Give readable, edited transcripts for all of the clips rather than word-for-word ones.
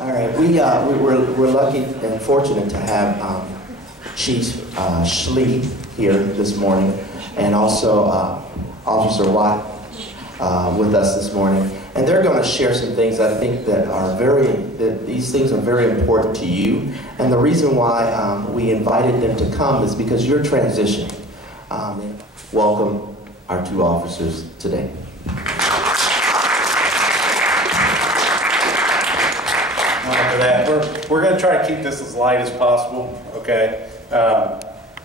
All right, we're lucky and fortunate to have Chief Schlee here this morning, and also Officer Watt with us this morning. And they're going to share some things I think that are these things are very important to you. And the reason why we invited them to come is because you're transitioning. Welcome our two officers today. We're going to try to keep this as light as possible, okay?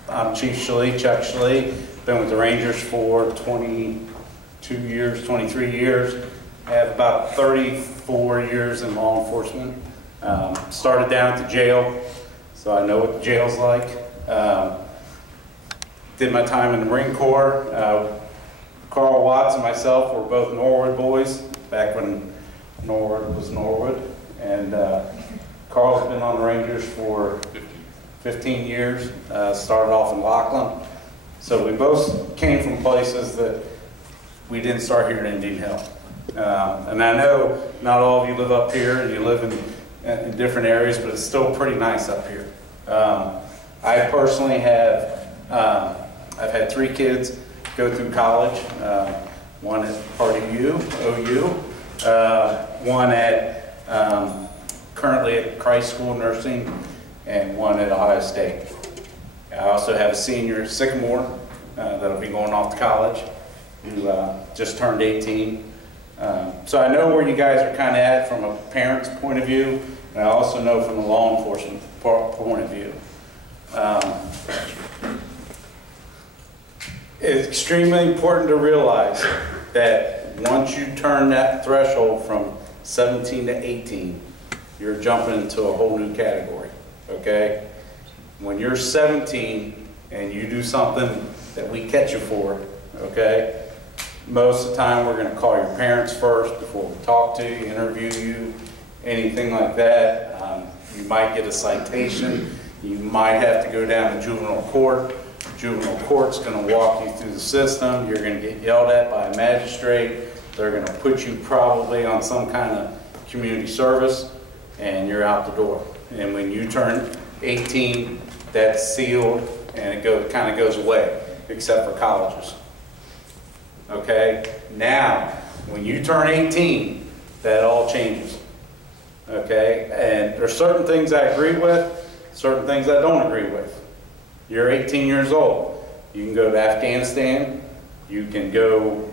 I'm Chief Schlee, Chuck Schlee. Been with the Rangers for 22 years, 23 years. I have about 34 years in law enforcement. Started down at the jail, so I know what the jail's like. Did my time in the Marine Corps. Carl Watts and myself were both Norwood boys back when Norwood was Norwood. And Carl's been on the Rangers for 15 years, started off in Laughlin. So we both came from places that we didn't start here in Indian Hill. And I know not all of you live up here and you live in different areas, but it's still pretty nice up here. I personally have, I've had 3 kids go through college. One at Purdue, OU, one at currently at Christ School of Nursing, and one at Ohio State. I also have a senior at Sycamore that'll be going off to college, who just turned 18. So I know where you guys are kind of at from a parent's point of view, and I also know from the law enforcement point of view. It's extremely important to realize that once you turn that threshold from 17 to 18, you're jumping into a whole new category, okay? When you're 17 and you do something that we catch you for, okay, most of the time we're gonna call your parents first before we talk to you, interview you, anything like that. You might get a citation. You might have to go down to juvenile court. Juvenile court's gonna walk you through the system. You're gonna get yelled at by a magistrate. They're going to put you probably on some kind of community service, and you're out the door. And when you turn 18, that's sealed, and it kind of goes away, except for colleges. Okay? Now, when you turn 18, that all changes. Okay? And there's certain things I agree with, certain things I don't agree with. You're 18 years old. You can go to Afghanistan. You can go,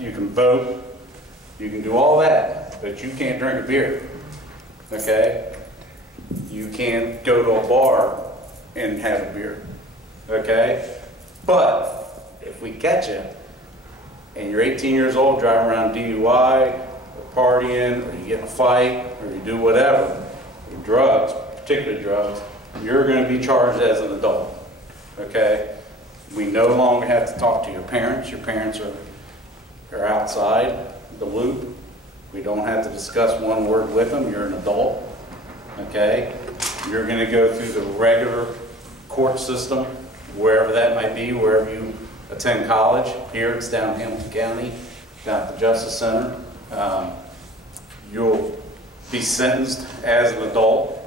you can vote, you can do all that, but you can't drink a beer, okay? You can't go to a bar and have a beer, okay? But if we catch you and you're 18 years old driving around DUI, or partying, or you get in a fight, or you do whatever, drugs, particularly drugs, you're going to be charged as an adult, okay? We no longer have to talk to your parents. Your parents are outside the loop. We don't have to discuss one word with them. You're an adult, okay? You're going to go through the regular court system, wherever that might be, wherever you attend college. Here it's down in Hamilton County, down at the Justice Center. You'll be sentenced as an adult,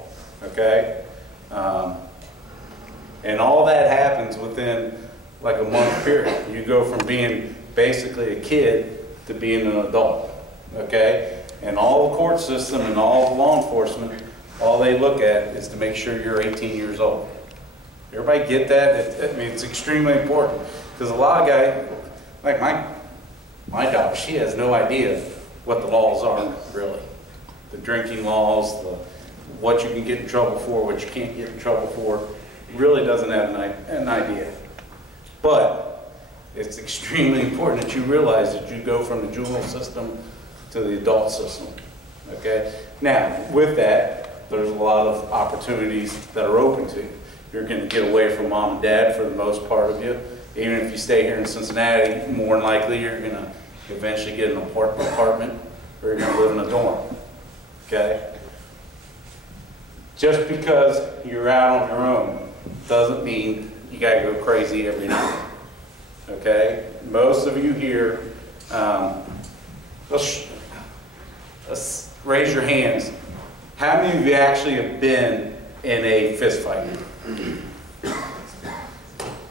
okay? And all that happens within like a month period. You go from being basically a kid to being an adult, okay? And all the court system and all the law enforcement, all they look at is to make sure you're 18 years old. Everybody get that? I mean, it's extremely important, because a lot of guys, like my daughter, she has no idea what the laws are, really. The drinking laws, what you can get in trouble for, what you can't get in trouble for, really doesn't have an idea. But it's extremely important that you realize that you go from the juvenile system to the adult system, okay? Now, with that, there's a lot of opportunities that are open to you. You're going to get away from mom and dad for the most part of you. Even if you stay here in Cincinnati, more than likely you're going to eventually get an apartment, or you're going to live in a dorm, okay? Just because you're out on your own doesn't mean you got to go crazy every night, okay? Most of you here, let's raise your hands. How many of you actually have been in a fist fight?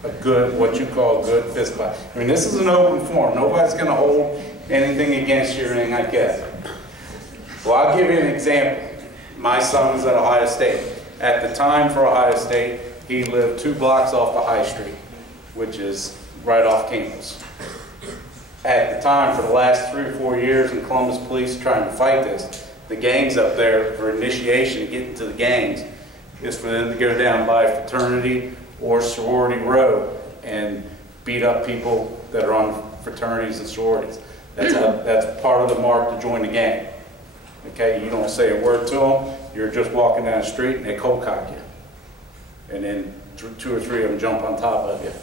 A good, what you call a good fist fight. I mean, this is an open forum. Nobody's going to hold anything against you or anything like that. Well, I'll give you an example. My son was at Ohio State. At the time for Ohio State, he lived 2 blocks off the High Street, which is right off campus. At the time, for the last 3 or 4 years, in Columbus police trying to fight this, the gangs up there for initiation to get into the gangs is for them to go down by fraternity or sorority row and beat up people that are on fraternities and sororities. That's part of the mark to join the gang. Okay, you don't say a word to them, you're just walking down the street and they cold cock you. And then 2 or 3 of them jump on top of you.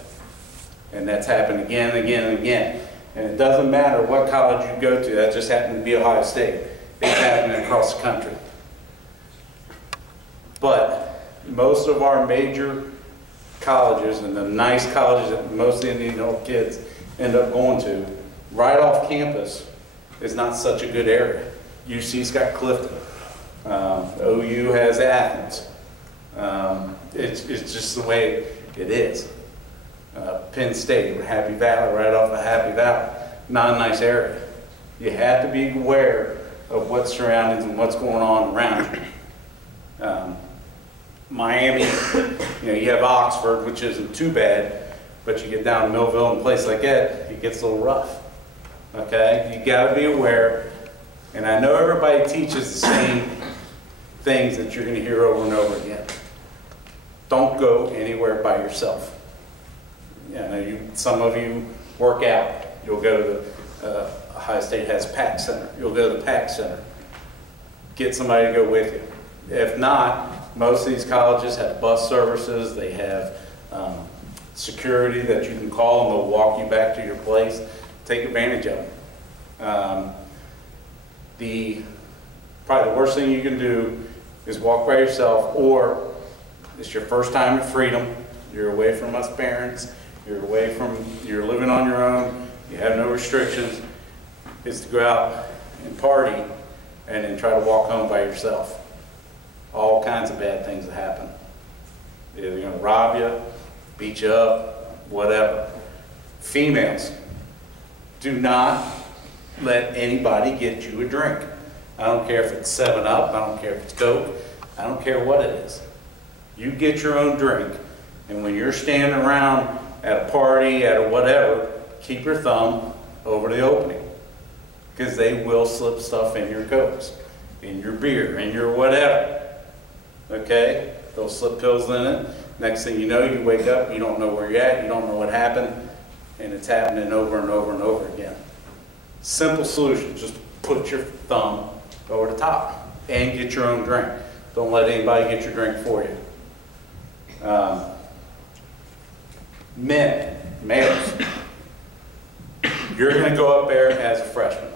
And that's happened again and again and again. And it doesn't matter what college you go to, that just happened to be Ohio State. It's happening across the country. But most of our major colleges and the nice colleges that most Indian kids end up going to, right off campus, is not such a good area. UC's got Clifton. OU has Athens. It's just the way it is. Penn State, Happy Valley, right off of Happy Valley. Not a nice area. You have to be aware of what's surroundings and what's going on around you. Miami, you have Oxford, which isn't too bad, but you get down to Millville and a place like that, it gets a little rough. Okay? You got to be aware. And I know everybody teaches the same things that you're going to hear over and over again. Don't go anywhere by yourself. Some of you work out. You'll go to the Ohio State has PAC Center. You'll go to the PAC Center. Get somebody to go with you. If not, most of these colleges have bus services. They have security that you can call and they'll walk you back to your place. Take advantage of it. Probably the worst thing you can do is walk by yourself, or it's your first time in freedom. You're away from us parents. You're living on your own. You have no restrictions. Is to go out and party and then try to walk home by yourself. All kinds of bad things that happen. They're going to rob you, beat you up, whatever. Females, do not let anybody get you a drink. I don't care if it's 7-Up, I don't care if it's Coke, I don't care what it is. You get your own drink, and when you're standing around at a party, at a whatever, keep your thumb over the opening. Because they will slip stuff in your Cokes, in your beer, in your whatever. Okay? They'll slip pills in it. Next thing you know, you wake up, you don't know where you're at, you don't know what happened, and it's happening over and over and over again. Simple solution, just put your thumb over the top and get your own drink. Don't let anybody get your drink for you. Males, you're going to go up there as a freshman.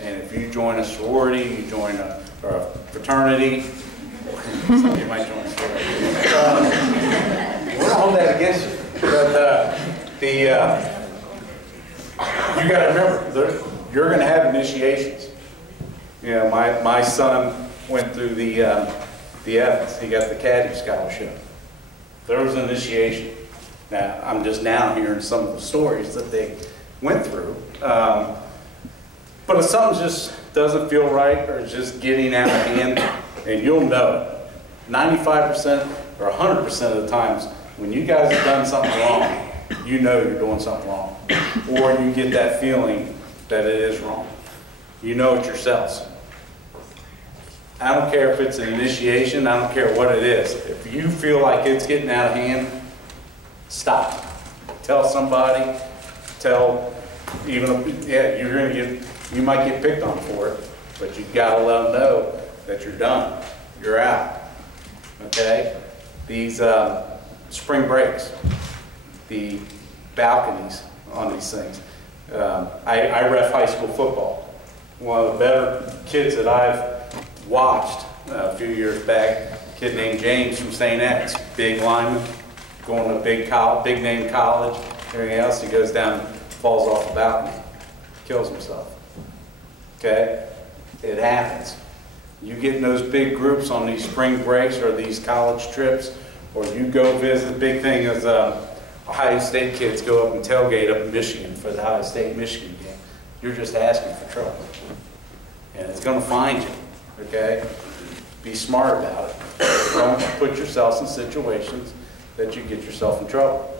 And if you join a sorority, you join a fraternity, some of you might join a sorority. We're going to hold that against you. But you got to remember, you're going to have initiations. My son went through the Evans. He got the Caddy Scholarship. There was an initiation. Now, I'm just now hearing some of the stories that they went through. But if something just doesn't feel right or is just getting out of hand, and you'll know it, 95% or 100% of the times when you guys have done something wrong, you know you're doing something wrong. Or you get that feeling that it is wrong. You know it yourselves. I don't care if it's an initiation, I don't care what it is. If you feel like it's getting out of hand, stop. Tell somebody, you might get picked on for it, but you've got to let them know that you're done. You're out. Okay? These spring breaks, the balconies on these things. I ref high school football. One of the better kids that I've watched a few years back, a kid named James from St. X, big lineman, going to a big name college, everything else. He goes down, falls off the balcony, kills himself. Okay? It happens. You get in those big groups on these spring breaks or these college trips, or you go visit. The big thing is Ohio State kids go up and tailgate up in Michigan for the Ohio State-Michigan game. You're just asking for trouble. And it's going to find you, okay? Be smart about it. Don't put yourselves in situations that you get yourself in trouble,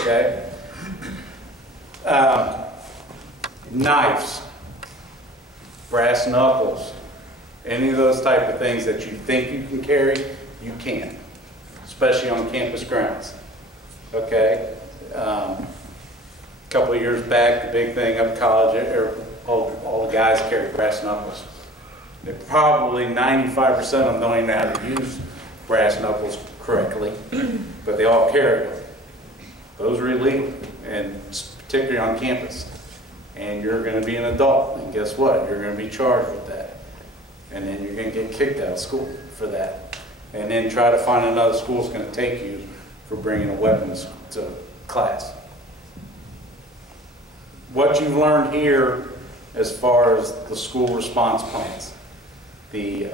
okay? Knives, brass knuckles, any of those type of things that you think you can carry, you can't, especially on campus grounds, okay? A couple of years back, the big thing up college, all the guys carry brass knuckles. They probably 95% of them don't even know how to use brass knuckles correctly, but they all carry them. Those are illegal, and particularly on campus. And you're going to be an adult, and guess what? You're going to be charged with that. And then you're going to get kicked out of school for that. And then try to find another school that's going to take you for bringing a weapon to class. What you've learned here as far as the school response plans, the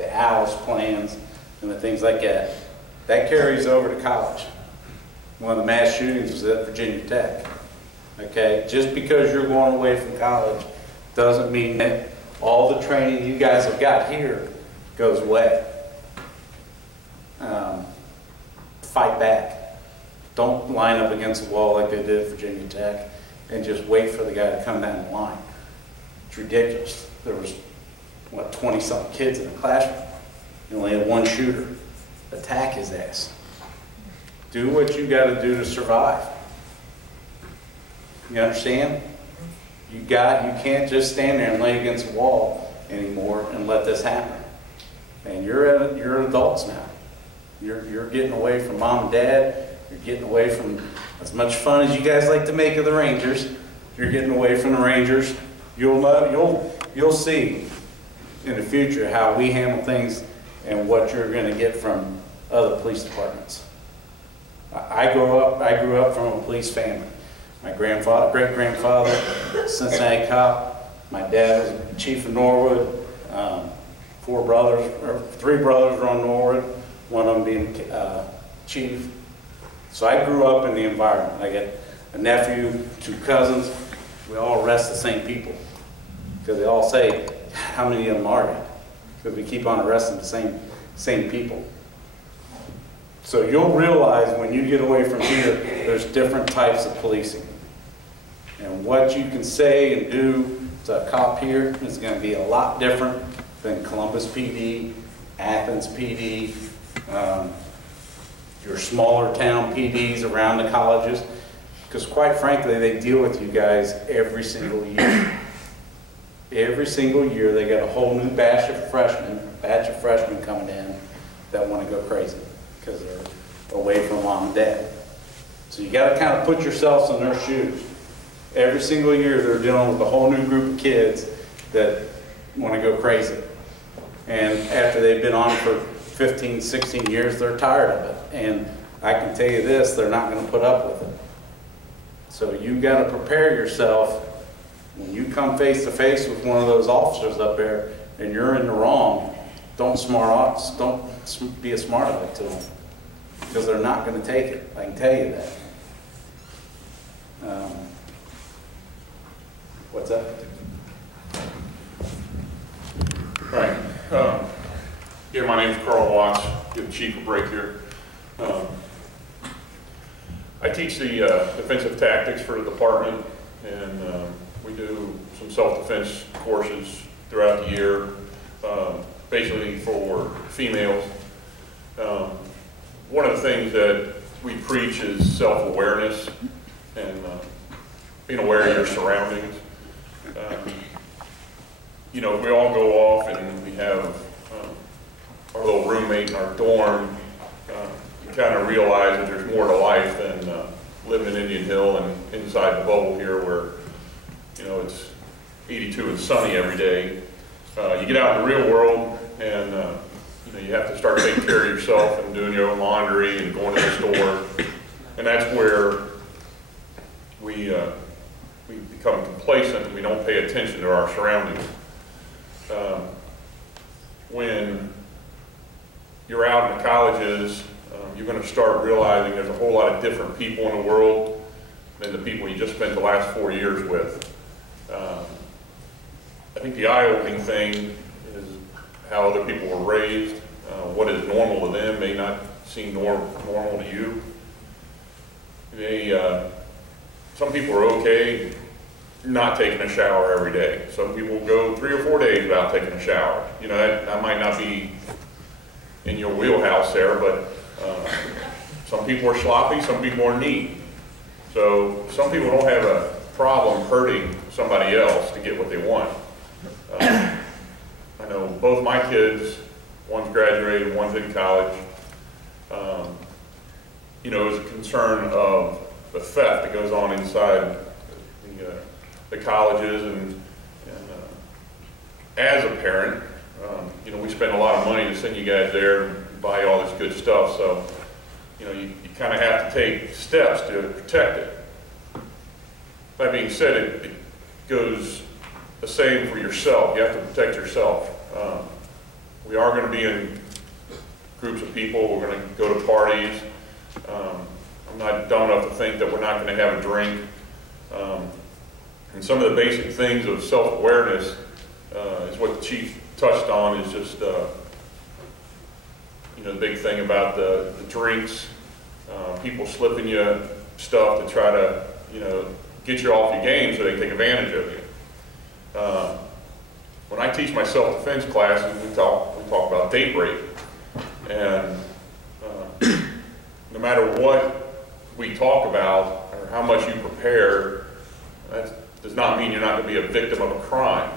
ALICE plans, and the things like that, that carries over to college. One of the mass shootings was at Virginia Tech. Okay, just because you're going away from college doesn't mean that all the training you guys have got here goes away. Fight back. Don't line up against the wall like they did at Virginia Tech and just wait for the guy to come down the line. It's ridiculous. There was, what, 20-something kids in the classroom. You only had one shooter. Attack his ass. Do what you got to do to survive. You understand? You can't just stand there and lay against the wall anymore and let this happen. And you're adults now. You're getting away from mom and dad. You're getting away from as much fun as you guys like to make of the Rangers. You're getting away from the Rangers. You'll see in the future how we handle things and what you're going to get from other police departments. I grew up from a police family. My great-grandfather, Cincinnati cop. My dad was chief of Norwood. 3 brothers were on Norwood, one of them being chief. So I grew up in the environment. I got a nephew, 2 cousins. We all arrest the same people. Because they all say, how many of them are you? Because we keep on arresting the same people. So you'll realize when you get away from here, there's different types of policing. And what you can say and do to a cop here is going to be a lot different than Columbus PD, Athens PD, your smaller town PDs around the colleges. Because quite frankly, they deal with you guys every single year. Every single year, they get a whole new batch of freshmen coming in that want to go crazy because they're away from mom and dad. So you got to kind of put yourselves in their shoes. Every single year they're dealing with a whole new group of kids that want to go crazy. And after they've been on for 15, 16 years, they're tired of it. And I can tell you this, they're not going to put up with it. So you got to prepare yourself when you come face to face with one of those officers up there and you're in the wrong. Don't be a smart aleck to them, because they're not going to take it. I can tell you that. What's that? Right. Yeah, my name is Carl Watts. Give the chief a break here. I teach the defensive tactics for the department, and we do some self-defense courses throughout the year, basically for females. One of the things that we preach is self-awareness and being aware of your surroundings. You know, we all go off and we have our little roommate in our dorm. You kind of realize that there's more to life than living in Indian Hill and inside the bubble here where, you know, it's 82 and sunny every day. You get out in the real world and you know, you have to start taking care of yourself and doing your own laundry and going to the store. And that's where we become complacent and we don't pay attention to our surroundings. you're out in the colleges, you're going to start realizing there's a whole lot of different people in the world than the people you just spent the last 4 years with. I think the eye-opening thing is how other people were raised. What is normal to them may not seem normal to you. Some people are okay not taking a shower every day. Some people go 3 or 4 days without taking a shower. You know, that might not be in your wheelhouse there, but some people are sloppy, some people are neat. So some people don't have a problem hurting somebody else to get what they want. I know both my kids, one's graduated, one's in college. You know, there's a concern of the theft that goes on inside the colleges, and as a parent, you know, we spend a lot of money to send you guys there and buy all this good stuff, so, you know, you kind of have to take steps to protect it. That being said, it goes the same for yourself. You have to protect yourself. We are going to be in groups of people. We're going to go to parties. I'm not dumb enough to think that we're not going to have a drink. And some of the basic things of self-awareness is what the chief touched on, is just, you know, the big thing about the drinks, people slipping you stuff to try to, you know, get you off your game so they can take advantage of you. When I teach my self-defense classes, we talk about date rape. And no matter what we talk about or how much you prepare, that does not mean you're not going to be a victim of a crime.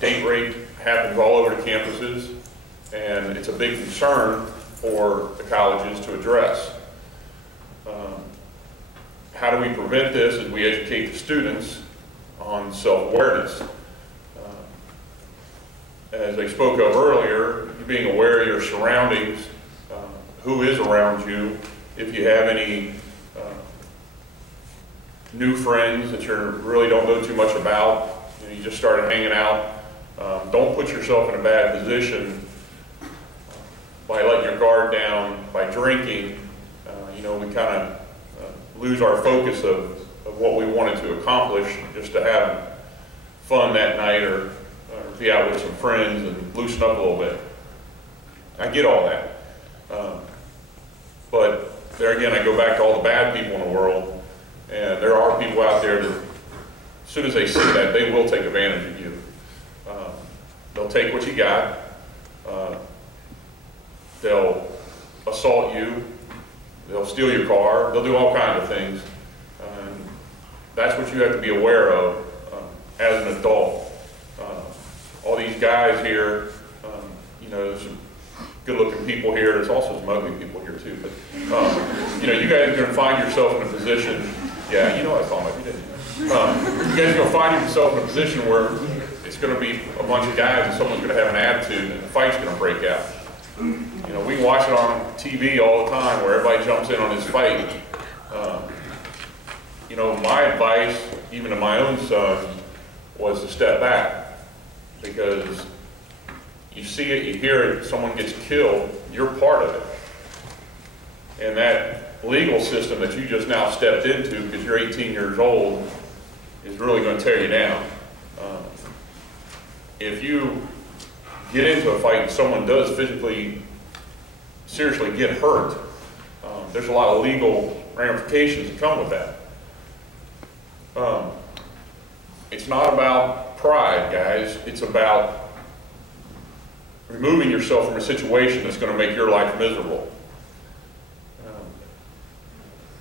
Date rape happens all over the campuses, and it's a big concern for the colleges to address. How do we prevent this? Is we educate the students on self-awareness. As I spoke of earlier, being aware of your surroundings, who is around you, if you have any new friends that you really don't know too much about, you just started hanging out, don't put yourself in a bad position by letting your guard down, by drinking. You know, we kind of lose our focus of what we wanted to accomplish just to have fun that night, or be out with some friends and loosen up a little bit. I get all that. But there again, I go back to all the bad people in the world, and there are people out there that, as soon as they see that, they will take advantage of you. They'll take what you got. They'll assault you. They'll steal your car. They'll do all kinds of things. That's what you have to be aware of as an adult. All these guys here, you know, there's some good-looking people here. There's also some ugly people here too. But you know, you guys are going to find yourself in a position. Yeah, you know what I thought about you, didn't you? You guys are going to find yourself in a position where it's going to be a bunch of guys, and someone's going to have an attitude, and a fight's going to break out. You know, we watch it on TV all the time, where everybody jumps in on this fight. You know, my advice, even to my own son, was to step back. Because you see it, you hear it, someone gets killed, you're part of it. And that legal system that you just now stepped into because you're 18 years old is really going to tear you down. If you get into a fight and someone does physically, seriously get hurt, there's a lot of legal ramifications that come with that. It's not about pride, guys. It's about removing yourself from a situation that's going to make your life miserable.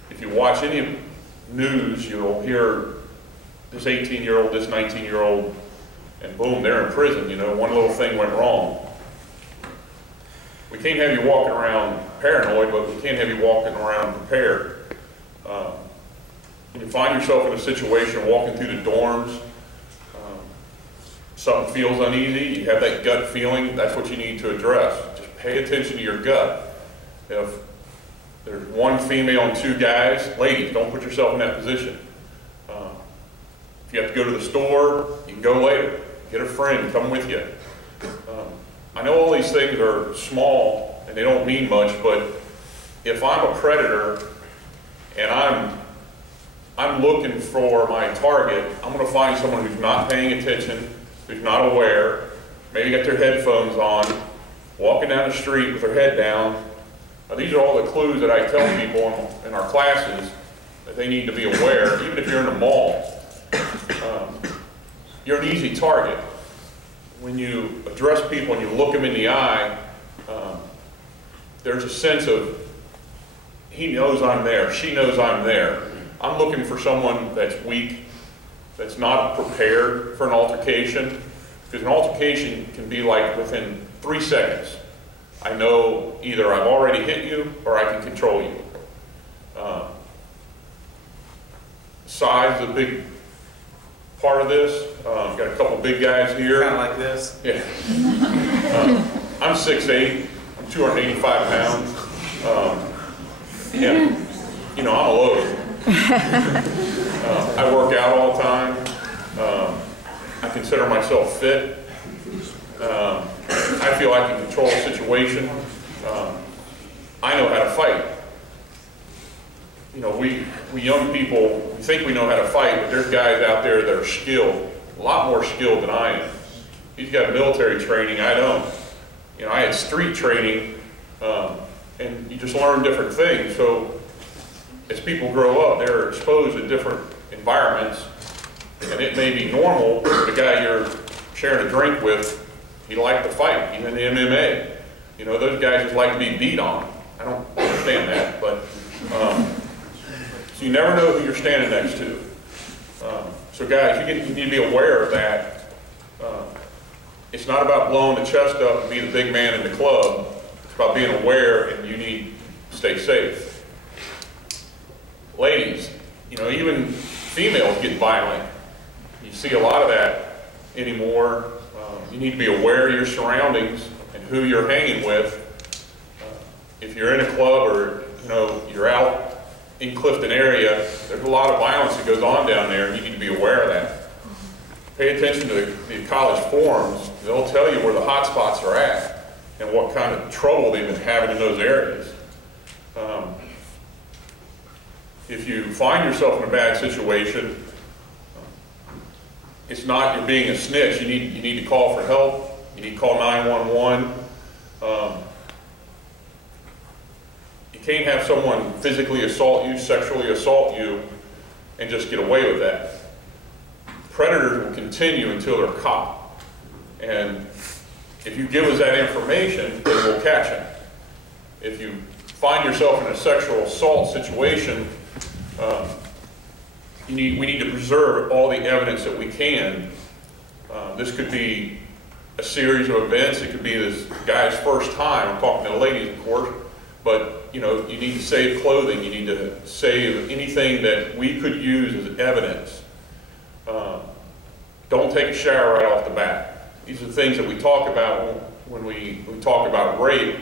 If you watch any news, you'll hear this 18-year-old, this 19-year-old, and boom, they're in prison. You know, one little thing went wrong. We can't have you walking around paranoid, but we can't have you walking around prepared. When you find yourself in a situation walking through the dorms, something feels uneasy, you have that gut feeling, that's what you need to address. Just pay attention to your gut. If there's one female and 2 guys, ladies, don't put yourself in that position. If you have to go to the store, you can go later. Get a friend, come with you. I know all these things are small and they don't mean much, but if I'm a predator and I'm looking for my target, I'm going to find someone who's not paying attention, who's not aware, maybe got their headphones on, walking down the street with their head down. These are all the clues that I tell people in our classes that they need to be aware. Even if you're in a mall, you're an easy target. When you address people and you look them in the eye, there's a sense of, he knows I'm there, she knows I'm there. I'm looking for someone that's weak, that's not prepared for an altercation, because an altercation can be like within 3 seconds. I know either I've already hit you or I can control you. Size is a big part of this. Got a couple big guys here. Kind of like this? Yeah. I'm 6'8", I'm 285 pounds. And, you know, I'm a load. I work out all the time. I consider myself fit. I feel I can control a situation. I know how to fight. You know, we young people, we think we know how to fight, but there's guys out there that are skilled, a lot more skilled than I am. He's got military training, I don't. You know, I had street training, and you just learn different things. So as people grow up, they're exposed to different environments, and it may be normal for the guy you're sharing a drink with, he liked to fight, even in the MMA. You know, those guys just like to be beat on. I don't understand that, but so you never know who you're standing next to. So guys, you need to be aware of that. It's not about blowing the chest up and being the big man in the club. It's about being aware, and you need to stay safe. Ladies, you know, even females get violent. You see a lot of that anymore. You need to be aware of your surroundings and who you're hanging with. If you're in a club or, you know, you're out in Clifton area, there's a lot of violence that goes on down there, and you need to be aware of that. Pay attention to the college forums. They'll tell you where the hot spots are at and what kind of trouble they've been having in those areas. If you find yourself in a bad situation, it's not you're being a snitch. You need to call for help. You need to call 911. You can't have someone physically assault you, sexually assault you, and just get away with that. Predators will continue until they're caught. And if you give us that information, then we'll catch them. If you find yourself in a sexual assault situation, we need to preserve all the evidence that we can. This could be a series of events. It could be this guy's first time. I'm talking to the ladies, of course. But, you know, you need to save clothing. You need to save anything that we could use as evidence. Don't take a shower right off the bat. These are the things that we talk about when we talk about rape,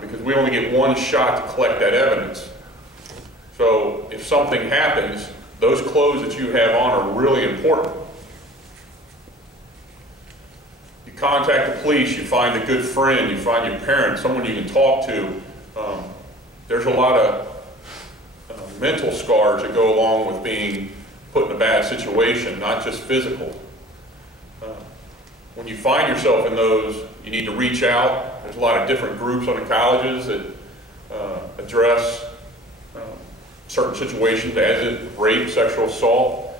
because we only get one shot to collect that evidence. So if something happens, those clothes that you have on are really important. You contact the police, you find a good friend, you find your parents, someone you can talk to. There's a lot of mental scars that go along with being put in a bad situation, not just physical. When you find yourself in those, you need to reach out. There's a lot of different groups on the colleges that address certain situations, as in rape, sexual assault.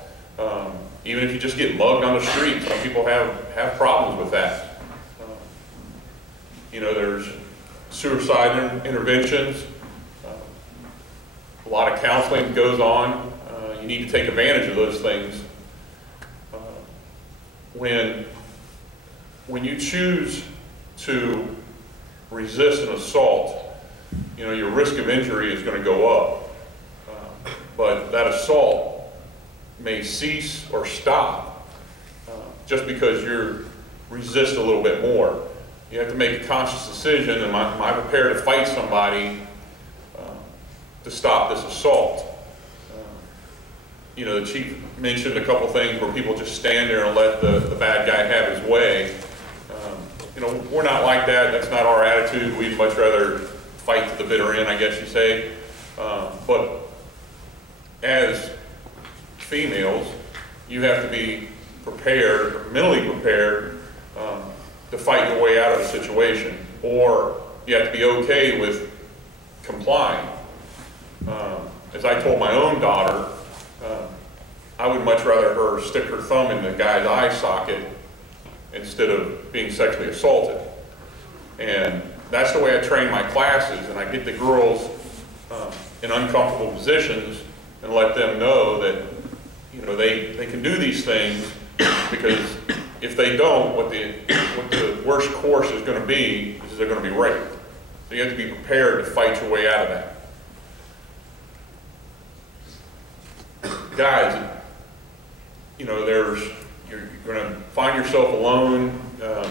Even if you just get mugged on the street, some people have problems with that. You know, there's suicide interventions. A lot of counseling goes on. You need to take advantage of those things. When you choose to resist an assault, you know, your risk of injury is going to go up. But that assault may cease or stop just because you resist a little bit more. You have to make a conscious decision. Am I prepared to fight somebody to stop this assault? You know, the chief mentioned a couple things where people just stand there and let the bad guy have his way. You know, we're not like that. That's not our attitude. We'd much rather fight to the bitter end, I guess you say. But as females, you have to be prepared, or mentally prepared, to fight your way out of a situation, or you have to be okay with complying. As I told my own daughter, I would much rather her stick her thumb in the guy's eye socket instead of being sexually assaulted. And that's the way I train my classes, and I get the girls in uncomfortable positions and let them know that, you know, they can do these things, because if they don't, what the worst course is going to be is they're going to be raped. So you have to be prepared to fight your way out of that. Guys, you know, you're going to find yourself alone.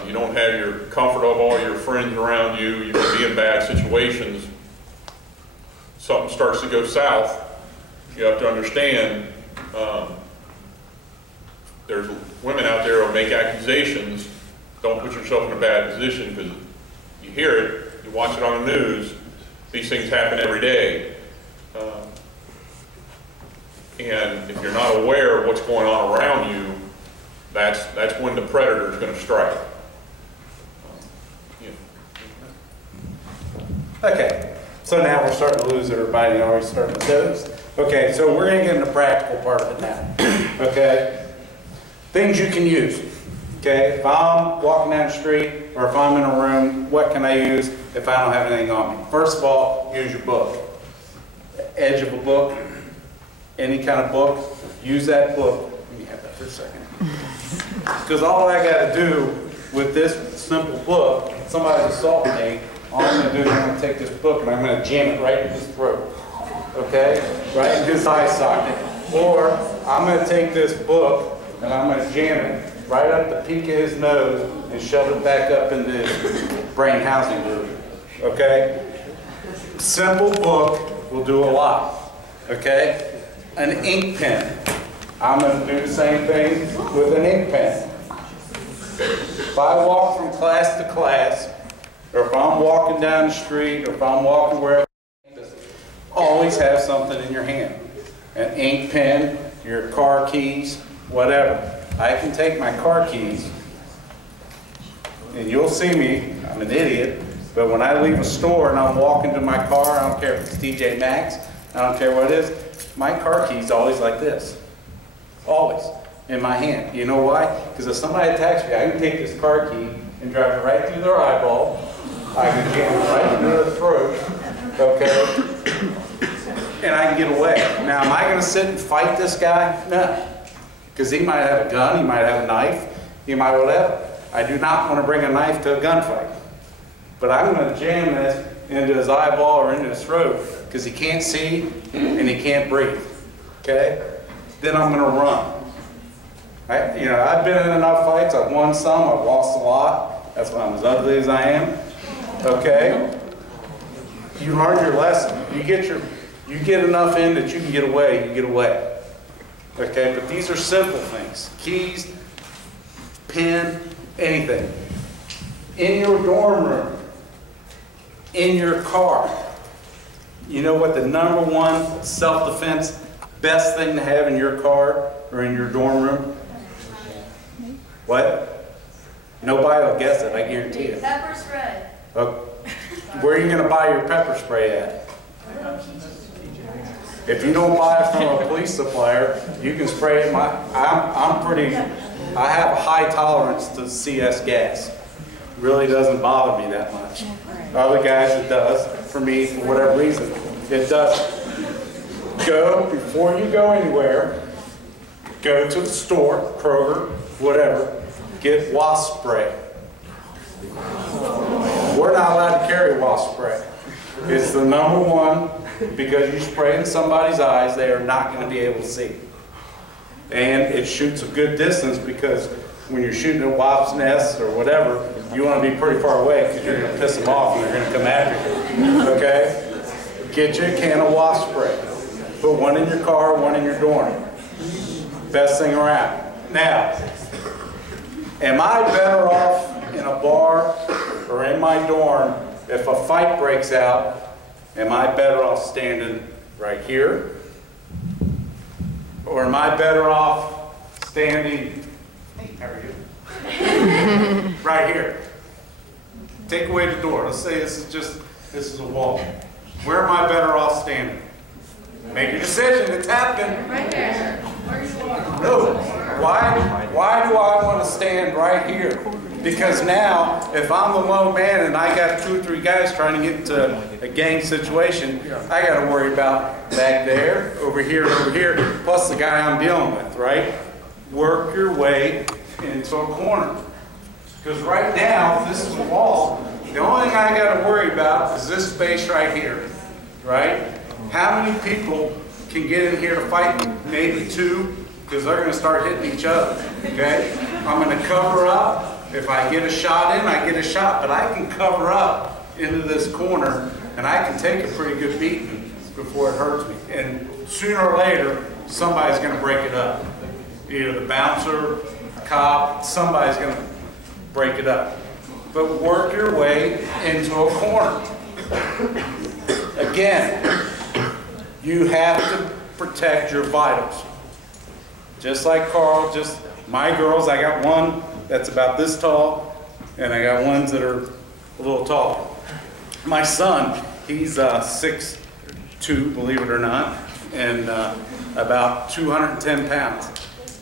You don't have your comfort of all your friends around you. You're going to be in bad situations. Something starts to go south. You have to understand, there's women out there who make accusations. Don't put yourself in a bad position, because you hear it, you watch it on the news. These things happen every day. And if you're not aware of what's going on around you, that's when the predator is going to strike. Okay, so now we're starting to lose everybody and already starting to doze. Okay, so we're going to get into the practical part of it now. Okay, things you can use. Okay, if I'm walking down the street or if I'm in a room, what can I use if I don't have anything on me? First of all, use your book. The edge of a book, any kind of book, use that book. Let me have that for a second. Because all I got to do with this simple book, somebody's assaulting me, all I'm going to do is I'm going to take this book and I'm going to jam it right in his throat. Okay? Right in his eye socket. Or I'm going to take this book and I'm going to jam it right up the peak of his nose and shove it back up into his brain housing group. Okay? Simple book will do a lot. Okay? An ink pen. I'm going to do the same thing with an ink pen. If I walk from class to class, or if I'm walking down the street, or if I'm walking wherever, always have something in your hand. An ink pen, your car keys, whatever. I can take my car keys, and you'll see me, I'm an idiot, but when I leave a store and I'm walking to my car, I don't care if it's TJ Maxx, I don't care what it is, my car key's always like this. Always. In my hand. You know why? Because if somebody attacks me, I can take this car key and drive it right through their eyeball. I can jam it right into their throat. Okay? And I can get away. Now, am I going to sit and fight this guy? No. Because he might have a gun, he might have a knife, he might whatever. I do not want to bring a knife to a gunfight. But I'm going to jam this into his eyeball or into his throat because he can't see and he can't breathe. Okay? Then I'm going to run. I've been in enough fights. I've won some. I've lost a lot. That's why I'm as ugly as I am. Okay? You learn your lesson. You get enough in that you can get away. You get away. Okay? But these are simple things. Keys, pen, anything. In your dorm room. In your car. You know what the #1 self-defense best thing to have in your car or in your dorm room? What? Nobody will guess it, I guarantee it. Pepper spray. Where are you going to buy your pepper spray at? If you don't buy it from a police supplier, you can spray it. I have a high tolerance to CS gas. Really doesn't bother me that much. Other guys it does. For me, for whatever reason, it doesn't. Before you go anywhere, go to the store, Kroger, whatever, get wasp spray. We're not allowed to carry wasp spray. It's the #1 because you spray in somebody's eyes, they are not going to be able to see. And it shoots a good distance because when you're shooting at wasp nests or whatever, you want to be pretty far away because you're going to piss them off and they're going to come after you. Okay? Get you a can of wasp spray. Put one in your car, one in your dorm. Best thing around. Now, am I better off in a bar or in my dorm, if a fight breaks out, am I better off standing right here? Or am I better off standing, hey, how are you? Right here. Take away the door. Let's say this is a wall. Where am I better off standing? Make your decision. It's happening. Right there. No. Why do I want to stand right here? Because now, if I'm the lone man and I got 2 or 3 guys trying to get into a gang situation, I got to worry about back there, over here, plus the guy I'm dealing with, right? Work your way into a corner. Because right now, this is a wall. The only thing I got to worry about is this space right here, right? How many people can get in here to fight? Maybe 2, because they're going to start hitting each other, okay? I'm going to cover up. If I get a shot in, I get a shot, but I can cover up into this corner, and I can take a pretty good beating before it hurts me. And sooner or later, somebody's going to break it up. Either the bouncer, a cop, somebody's going to break it up. But work your way into a corner. Again, you have to protect your vitals. Just like Carl, just my girls, I got one that's about this tall, and I got ones that are a little taller. My son, he's 6'2", believe it or not, and about 210 pounds.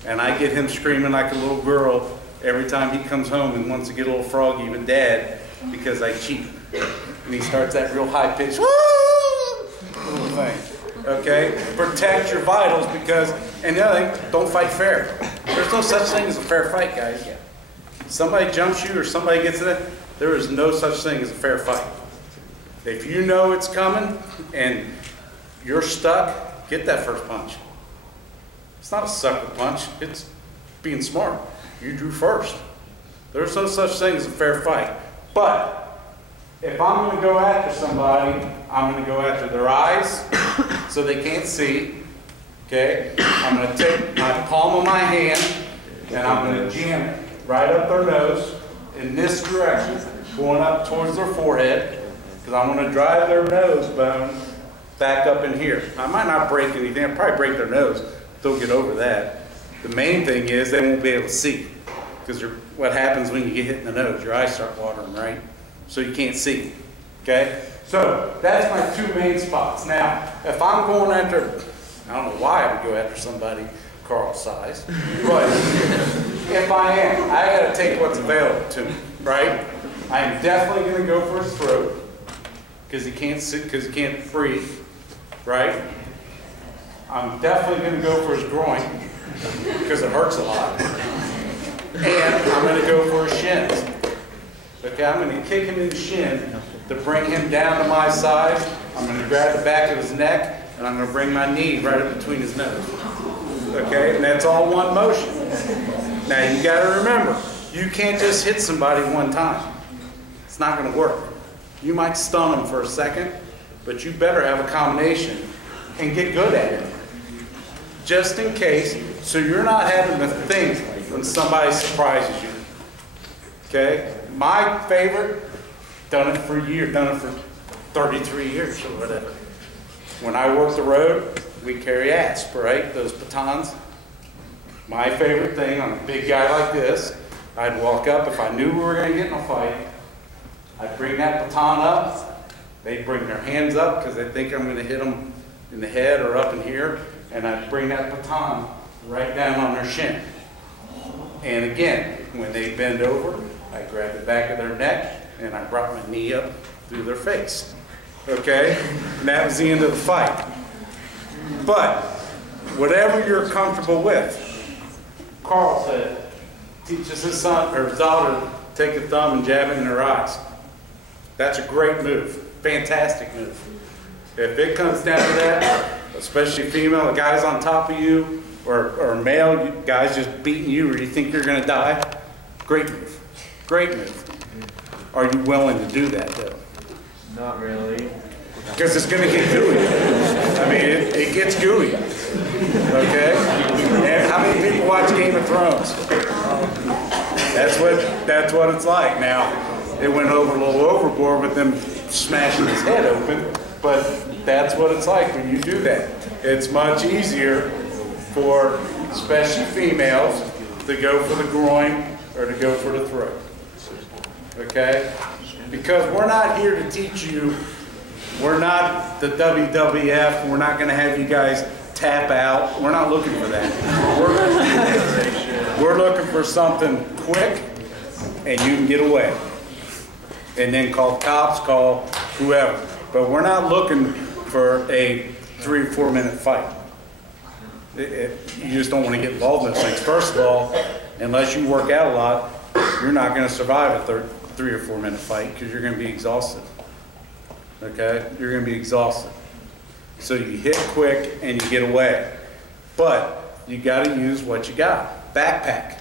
And I get him screaming like a little girl every time he comes home and wants to get a little froggy with Dad because I cheat. And he starts that real high-pitched little thing. Okay? Protect your vitals because, and the other thing, don't fight fair. There's no such thing as a fair fight, guys. Somebody jumps you or somebody gets in it, there is no such thing as a fair fight. If you know it's coming and you're stuck, get that first punch. It's not a sucker punch, it's being smart. You drew first. There's no such thing as a fair fight. But if I'm going to go after somebody, I'm going to go after their eyes so they can't see. Okay? I'm going to take my palm of my hand and I'm going to jam it right up their nose in this direction, going up towards their forehead, because I'm going to drive their nose bone back up in here. I might not break anything. I'll probably break their nose. They'll get over that. The main thing is they won't be able to see, because what happens when you get hit in the nose? Your eyes start watering, right? So you can't see. Okay? So that's my 2 main spots. Now, if I'm going after, I don't know why I would go after somebody Carl's size, but if I am, I got to take what's available to me, right? I'm definitely going to go for his throat because he can't sit, because he can't breathe, right? I'm definitely going to go for his groin because it hurts a lot, and I'm going to go for his shins. Okay, I'm going to kick him in the shin to bring him down to my side. I'm going to grab the back of his neck, and I'm going to bring my knee right up between his nose. Okay, and that's all one motion. Now you got to remember, you can't just hit somebody one time. It's not going to work. You might stun them for a second, but you better have a combination and get good at it. Just in case, so you're not having to think when somebody surprises you. Okay? My favorite, done it for years, done it for 33 years or whatever. When I work the road, we carry asp, right? Those batons. My favorite thing on a big guy like this, I'd walk up, if I knew we were going to get in a fight, I'd bring that baton up. They'd bring their hands up because they think I'm going to hit them in the head or up in here, and I'd bring that baton right down on their shin. And again, when they bend over, I grab the back of their neck and I brought my knee up through their face. Okay? And that was the end of the fight. But whatever you're comfortable with, Carl said, teaches his son or his daughter to take a thumb and jab it in their eyes. That's a great move. Fantastic move. If it comes down to that, especially female, a guy's on top of you, or male, guys just beating you, or you think you're going to die, great move. Great move. Are you willing to do that, though? Not really. Because it's going to get gooey. I mean, it gets gooey. Okay? And how many people watch Game of Thrones? That's what it's like. Now, it went over a little overboard with them smashing his head open, but that's what it's like when you do that. It's much easier for especially females to go for the groin or to go for the throat. Okay? Because we're not here to teach you, we're not the WWF, we're not going to have you guys tap out. We're not looking for that. We're looking for something quick and you can get away. And then call cops, call whoever. But we're not looking for a 3 or 4 minute fight. You just don't want to get involved in those things. First of all, unless you work out a lot, you're not going to survive a 3 or 4 minute fight because you're going to be exhausted. Okay? You're going to be exhausted. So you hit quick and you get away. But you got to use what you got. Backpack.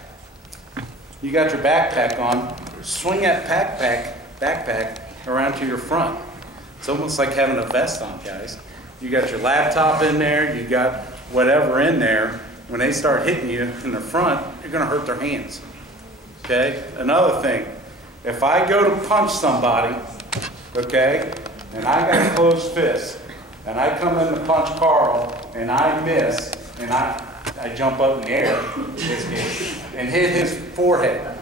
You got your backpack on. Swing that backpack around to your front. It's almost like having a vest on, guys. You got your laptop in there. You got whatever in there. When they start hitting you in the front, you're going to hurt their hands. Okay? Another thing. If I go to punch somebody, okay, and I got a closed fist, and I come in to punch Carl, and I miss, and I jump up in the air and hit his forehead.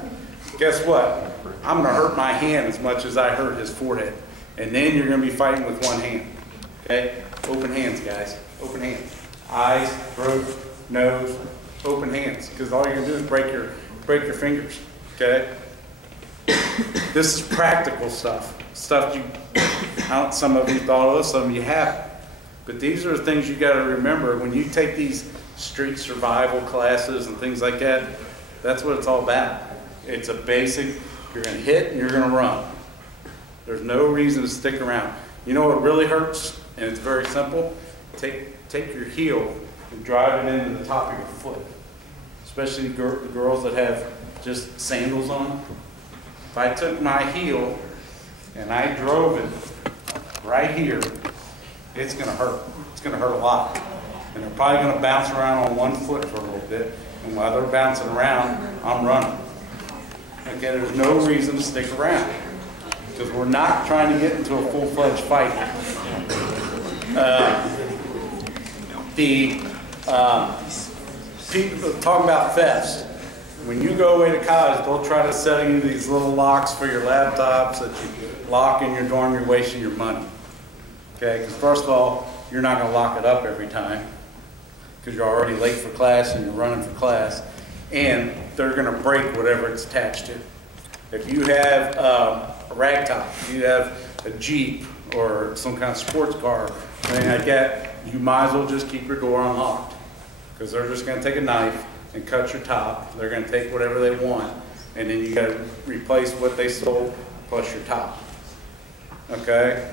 Guess what? I'm going to hurt my hand as much as I hurt his forehead. And then you're going to be fighting with one hand. Okay? Open hands, guys. Open hands. Eyes, throat, nose, open hands. Because all you're going to do is break your fingers. Okay? This is practical stuff. Stuff some of you thought of, some of you haven't. But these are the things you got to remember when you take these street survival classes and things like that. That's what it's all about. It's a basic, you're going to hit and you're going to run. There's no reason to stick around. You know what really hurts? And it's very simple. Take your heel and drive it into the top of your foot. Especially the girls that have just sandals on. If I took my heel and I drove it right here, it's going to hurt. It's going to hurt a lot. And they're probably going to bounce around on one foot for a little bit. And while they're bouncing around, I'm running. Okay, there's no reason to stick around. Because we're not trying to get into a full-fledged fight. People talk about thefts. When you go away to college, they'll try to sell you these little locks for your laptops that you lock in your dorm. You're wasting your money. Okay, because first of all, you're not going to lock it up every time because you're already late for class and you're running for class. And they're going to break whatever it's attached to. If you have a rag top, if you have a Jeep or some kind of sports car, anything like that, you might as well just keep your door unlocked. Because they're just going to take a knife and cut your top. They're going to take whatever they want. And then you got to replace what they stole plus your top. Okay?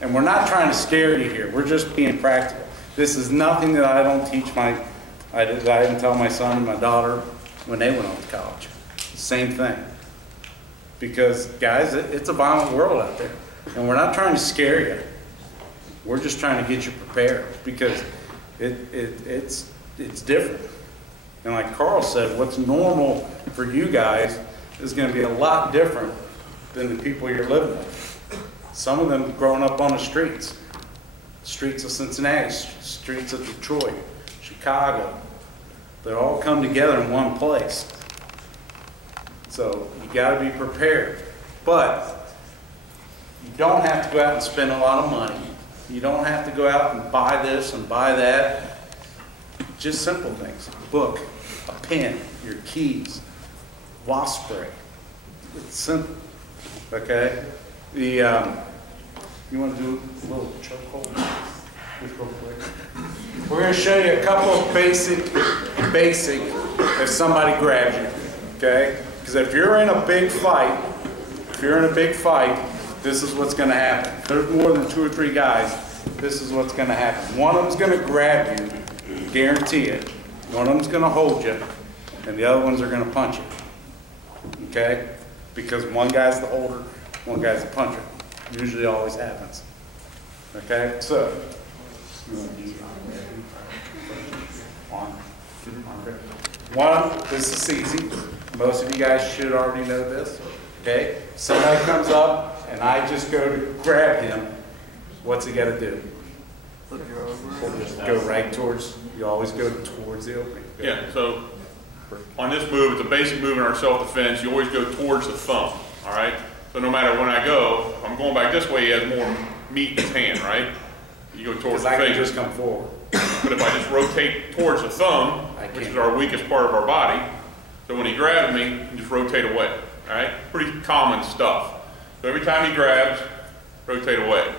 And we're not trying to scare you here. We're just being practical. This is nothing that I don't teach I didn't tell my son and my daughter when they went off to college. Same thing. Because, guys, it's a violent world out there. And we're not trying to scare you. We're just trying to get you prepared. Because it's different. And like Carl said, what's normal for you guys is going to be a lot different than the people you're living with. Some of them growing up on the streets of Cincinnati, streets of Detroit, Chicago. They all come together in one place. So you got to be prepared. But you don't have to go out and spend a lot of money. You don't have to go out and buy this and buy that. Just simple things. A book, a pen, your keys, wasp spray. It's simple. Okay? You want to do a little chokehold? Just real quick. We're going to show you a couple of basic, if somebody grabs you. Okay? Because if you're in a big fight, this is what's going to happen. If there's more than 2 or 3 guys, this is what's going to happen. One of them's going to grab you, guarantee it. One of them's going to hold you, and the other ones are going to punch you. Okay? Because one guy's the holder, one guy's the puncher. Usually always happens. Okay? So, one, this is easy. Most of you guys should already know this. Okay? Somebody comes up and I just go to grab him, what's he gotta do? Go right towards, you always go towards the opening. Yeah, so on this move, it's a basic move in our self-defense. You always go towards the thumb, all right? So no matter when I go, if I'm going back this way, he has more meat in his hand, right? You go towards Because the I can finger. just come forward. But if I just rotate towards the thumb, I which is can't. our weakest part of our body, so when he grabs me, you just rotate away, all right? Pretty common stuff. So every time he grabs, rotate away.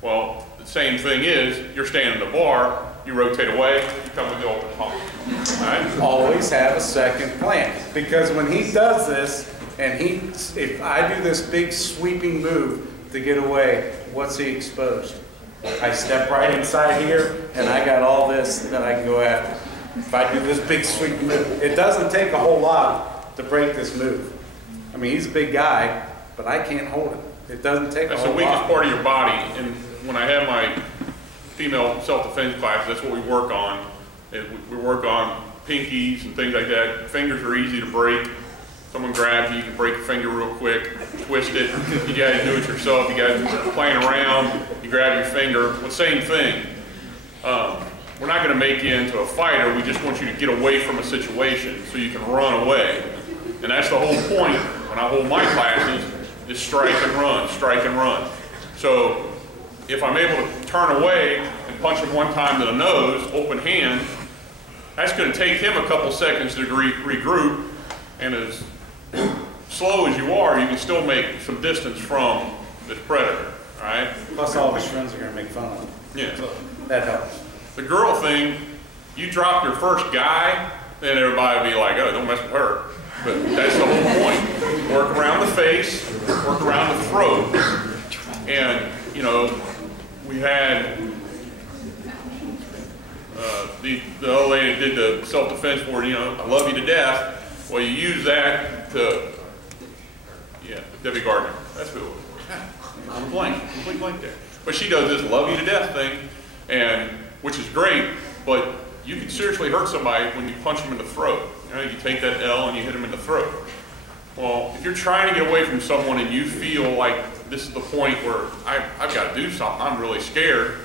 Well, the same thing is, you're standing at the bar, you rotate away, you come with the open palm, all right? Always have a second plan. Because when he does this, and if I do this big sweeping move to get away, what's he exposed? I step right inside here, and I got all this that I can go after. If I do this big sweeping move, it doesn't take a whole lot to break this move. I mean, he's a big guy, but I can't hold it. It doesn't take a That's the whole weakest lot. part of your body, and when I have my female self-defense class, that's what we work on. We work on pinkies and things like that. Fingers are easy to break. Someone grabs you, you can break your finger real quick, twist it. You guys do it yourself. You guys are playing around, you grab your finger. Well, same thing. We're not going to make you into a fighter. We just want you to get away from a situation so you can run away. And that's the whole point when I hold my classes, is strike and run, strike and run. So if I'm able to turn away and punch him one time to the nose, open hand, that's going to take him a couple seconds to regroup. And as slow as you are, you can still make some distance from this predator, all right? Plus all of his friends are gonna make fun of him. Yeah. So that helps. The girl thing, you drop your first guy, then everybody will be like, oh, don't mess with her. But that's the whole point. Work around the face, work around the throat. And, you know, we had the old lady that did the self-defense for, you know, I love you to death. Well, you use that to, yeah, Debbie Gardner. That's who it was. I'm complete blank there. But she does this love you to death thing, and which is great, but you can seriously hurt somebody when you punch them in the throat. You know, you take that L and you hit them in the throat. Well, if you're trying to get away from someone and you feel like this is the point where I've got to do something, I'm really scared,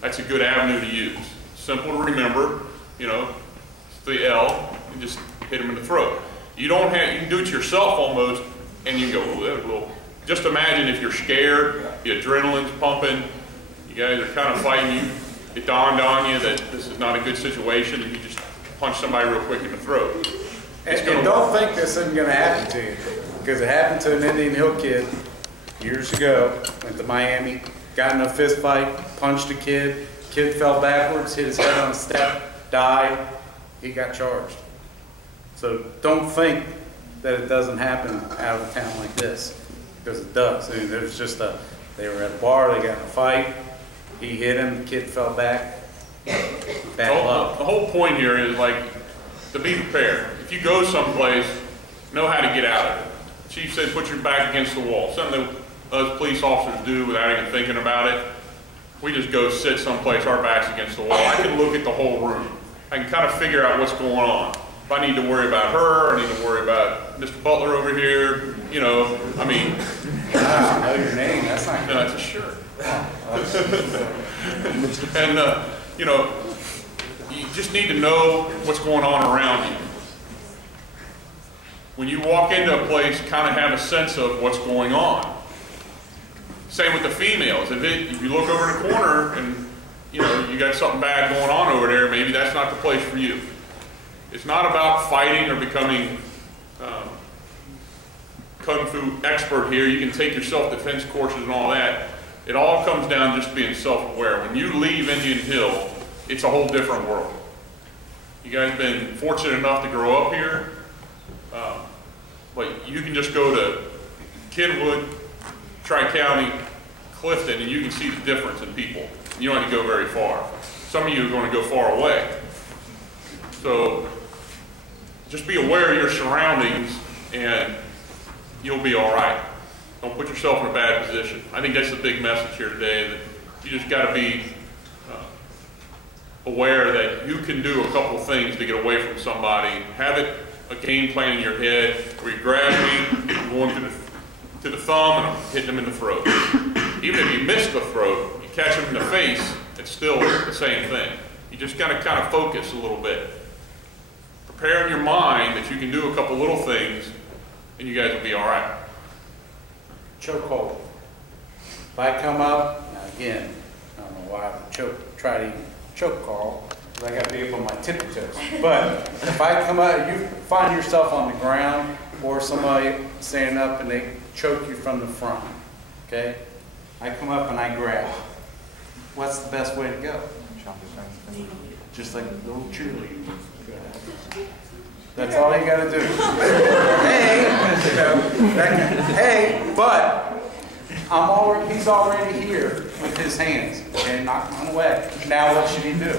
that's a good avenue to use. Simple to remember, you know, it's the L, and just hit them in the throat. You don't have, you can do it yourself almost, and you can go, oh, that was a little. Just imagine if you're scared, the adrenaline's pumping, you guys are kind of fighting, it dawned on you that this is not a good situation, and you just punch somebody real quick in the throat. And don't think this isn't gonna happen to you, because it happened to an Indian Hill kid years ago. Went to Miami, got in a fist fight, punched a kid, kid fell backwards, hit his head on a step, died, he got charged. So don't think that it doesn't happen out of a town like this, because it does. I mean, there was just they were at a bar, they got in a fight, he hit him, the kid fell back, bad luck. The whole point here is like to be prepared. If you go someplace, know how to get out of it. Chief said put your back against the wall. Something that us police officers do without even thinking about it. We just go sit someplace, our back's against the wall. I can look at the whole room. I can kind of figure out what's going on. If I need to worry about her, I need to worry about Mr. Butler over here, you know, I mean. I know your name, that's not good. No, that's a shirt. And, you know, you just need to know what's going on around you. When you walk into a place, kind of have a sense of what's going on. Same with the females. If you look over in the corner and, you know, you got something bad going on over there, maybe that's not the place for you. It's not about fighting or becoming kung fu expert here. You can take your self-defense courses and all that. It all comes down just to being self-aware. When you leave Indian Hill, it's a whole different world. You guys have been fortunate enough to grow up here, but you can just go to Kenwood, Tri-County, Clifton, and you can see the difference in people. You don't have to go very far. Some of you are going to go far away. So just be aware of your surroundings and you'll be all right. Don't put yourself in a bad position. I think that's the big message here today, that you just got to be aware that you can do a couple things to get away from somebody. Have it a game plan in your head where you grab me, going through to the thumb and I'm hitting them in the throat. Even if you miss the throat, you catch them in the face, it's still the same thing. You just gotta kind of focus a little bit. Prepare in your mind that you can do a couple little things and you guys will be all right. Chokehold. If I come up, now again, I don't know why I try to choke Carl, because I got to be up on my tippy toes. But if I come up, you find yourself on the ground or somebody standing up and they choke you from the front, okay? I come up and I grab. What's the best way to go? Just like a little cheerleader. That's all you got to do. Hey, you know, hey, but he's already here with his hands. Okay, knock him away. Now what should he do?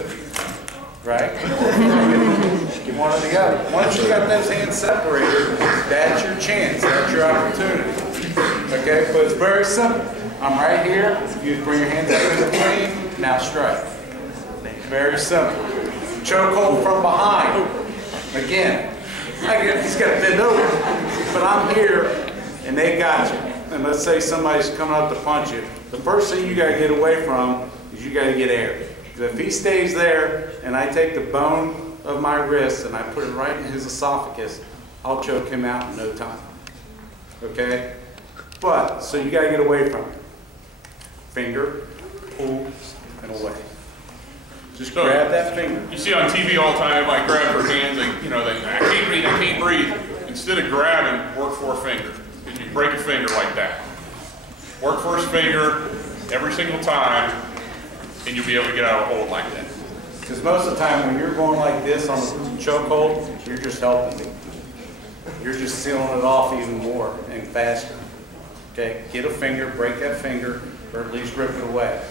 Right? One or the other. Once you got those hands separated, that's your chance. That's your opportunity. Okay, but it's very simple. I'm right here. You bring your hands up in between. Now strike. Very simple. Chokehold from behind. Again, he's got to bend over, but I'm here and they got you. And let's say somebody's coming up to punch you. The first thing you got to get away from is you got to get air. Because if he stays there and I take the bone of my wrist and I put it right in his esophagus, I'll choke him out in no time. Okay? But, so you got to get away from it. Finger, pull, and away. Just grab that finger. You see on TV all the time, everybody grabs their hands, I can't breathe. Instead of grabbing, work for a finger. If you break a finger like that. Work for his finger every single time, and you'll be able to get out of a hold like that. Because most of the time when you're going like this on the chokehold, you're just helping me. You're just sealing it off even more and faster. Okay, get a finger, break that finger, or at least rip it away.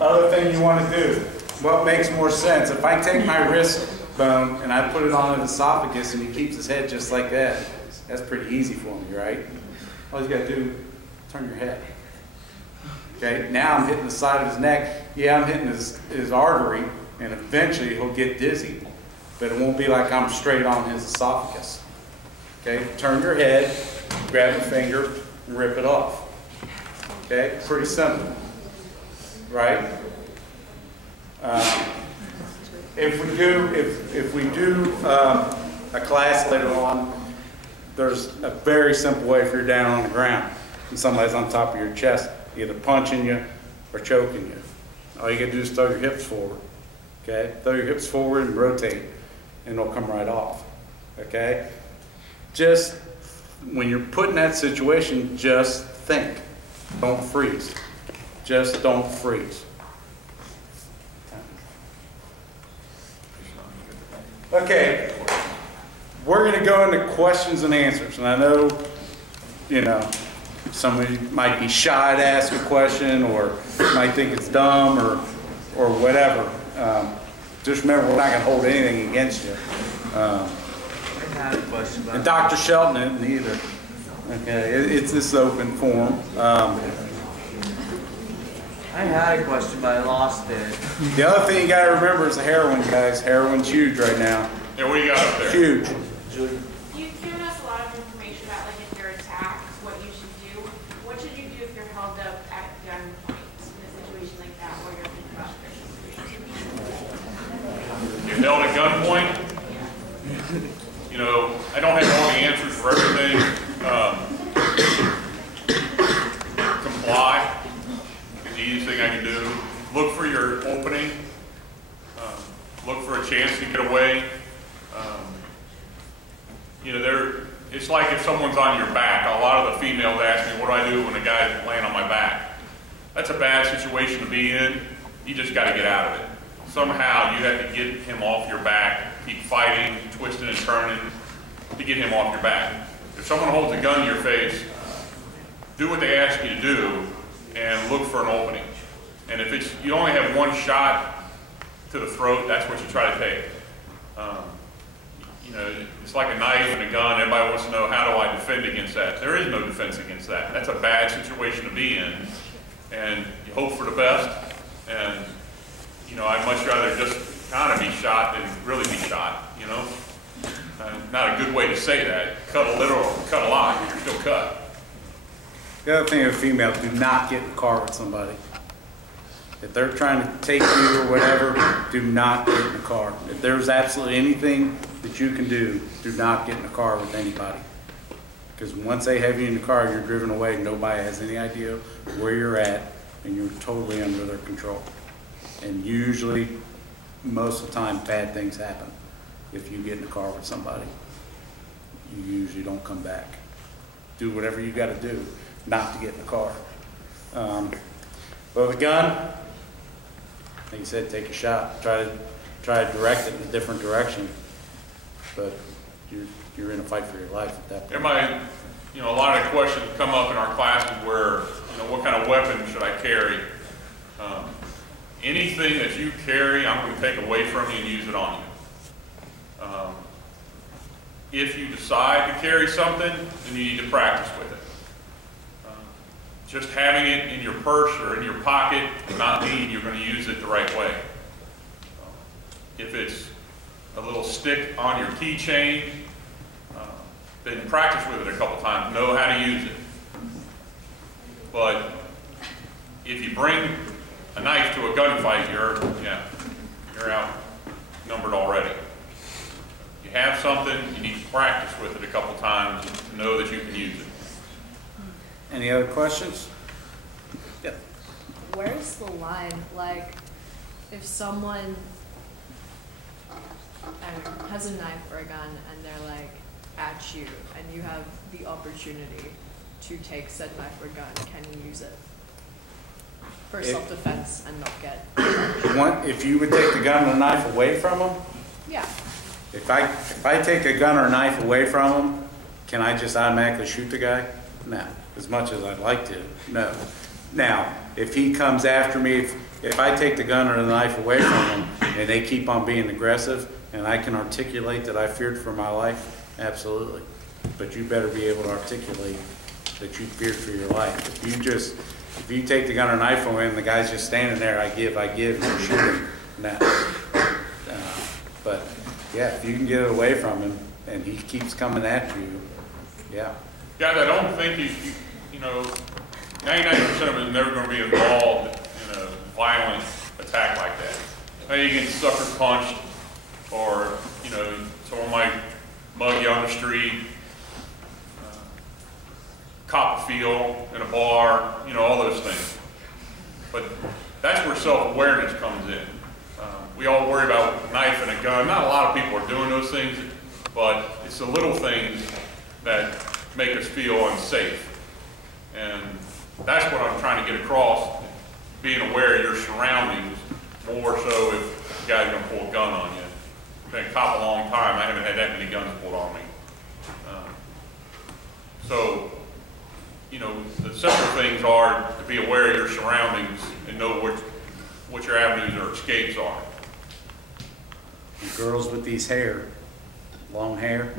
Other thing you want to do, what makes more sense? If I take my wrist bone and I put it on his esophagus and he keeps his head just like that, that's pretty easy for me, right? All you got to do, turn your head. Okay, now I'm hitting the side of his neck. Yeah, I'm hitting his artery, and eventually he'll get dizzy, but it won't be like I'm straight on his esophagus. Okay, turn your head, grab the finger, and rip it off. Okay, pretty simple, right? If we do a class later on, there's a very simple way if you're down on the ground and somebody's on top of your chest, either punching you or choking you. All you gotta do is throw your hips forward. Okay, throw your hips forward and rotate, and it'll come right off. Okay, just when you're put in that situation, just think. Don't freeze. Just don't freeze. Okay, we're going to go into questions and answers. And I know, somebody might be shy to ask a question or might think it's dumb or whatever. Just remember, we're not going to hold anything against you. I had a question about And Dr. Shelton isn't either. Okay, it's this open forum. I had a question, but I lost it. The other thing you got to remember is the heroin, guys. Heroin's huge right now. Yeah, what do you got up there? Huge. You've given us a lot of information about, like, if you're attacked, what you should do. What should you do if you're held up at gunpoint in a situation like that where you're thinking about this? You're held at gunpoint. I don't have all the answers for everything. Comply is the easiest thing I can do. Look for your opening. Look for a chance to get away. It's like if someone's on your back. A lot of the females ask me, what do I do when a guy's laying on my back? That's a bad situation to be in. You just got to get out of it. Somehow you have to get him off your back, keep fighting, twisting and turning to get him off your back. If someone holds a gun to your face, do what they ask you to do and look for an opening. And if you only have one shot to the throat, that's what you try to take. It's like a knife and a gun. Everybody wants to know, how do I defend against that? There is no defense against that. That's a bad situation to be in. And you hope for the best. And, I'd much rather just kind of be shot than really be shot, Not a good way to say that. Cut a little, cut a lot, you're still cut. The other thing with females, do not get in a car with somebody. If they're trying to take you or whatever, do not get in a car. If there's absolutely anything that you can do, do not get in a car with anybody. Because once they have you in the car, you're driven away, nobody has any idea where you're at, and you're totally under their control. And usually, most of the time, bad things happen if you get in a car with somebody. You usually don't come back. Do whatever you gotta do not to get in the car. But with a gun, like you said, take a shot. Try to direct it in a different direction. But you're in a fight for your life at that point. There might, a lot of questions come up in our classes where, what kind of weapon should I carry? Anything that you carry, I'm going to take away from you and use it on you. If you decide to carry something, then you need to practice with it. Just having it in your purse or in your pocket does not mean you're going to use it the right way. If it's a little stick on your keychain, then practice with it a couple times, know how to use it. But if you bring a knife to a gunfight, you're outnumbered already. You have something, you need to practice with it a couple times to know that you can use it. Any other questions? Yeah. Where's the line? Like, if someone has a knife or a gun and they're like at you and you have the opportunity to take said knife or gun, can you use it for self-defense and not get If you would take the gun or knife away from them? Yeah. If I take a gun or knife away from them, can I just automatically shoot the guy? No. As much as I'd like to, no. Now, if he comes after me, if I take the gun or the knife away from him and they keep on being aggressive and I can articulate that I feared for my life, absolutely. But you better be able to articulate that you feared for your life. If you take the gun or knife from him and the guy's just standing there, I give, and you shoot him, no. But yeah, if you can get it away from him and he keeps coming at you, yeah. Guys, I don't think 99% of them is never going to be involved in a violent attack like that. Maybe you get sucker punched, or someone might mug you on the street, cop a feel in a bar, all those things. But that's where self-awareness comes in. We all worry about a knife and a gun. Not a lot of people are doing those things, but it's the little things that make us feel unsafe. And that's what I'm trying to get across, being aware of your surroundings, more so if a guy's going to pull a gun on you. I've been a cop a long time. I haven't had that many guns pulled on me. So, the simple things are to be aware of your surroundings and know what your avenues or escapes are. The girls with these long hair,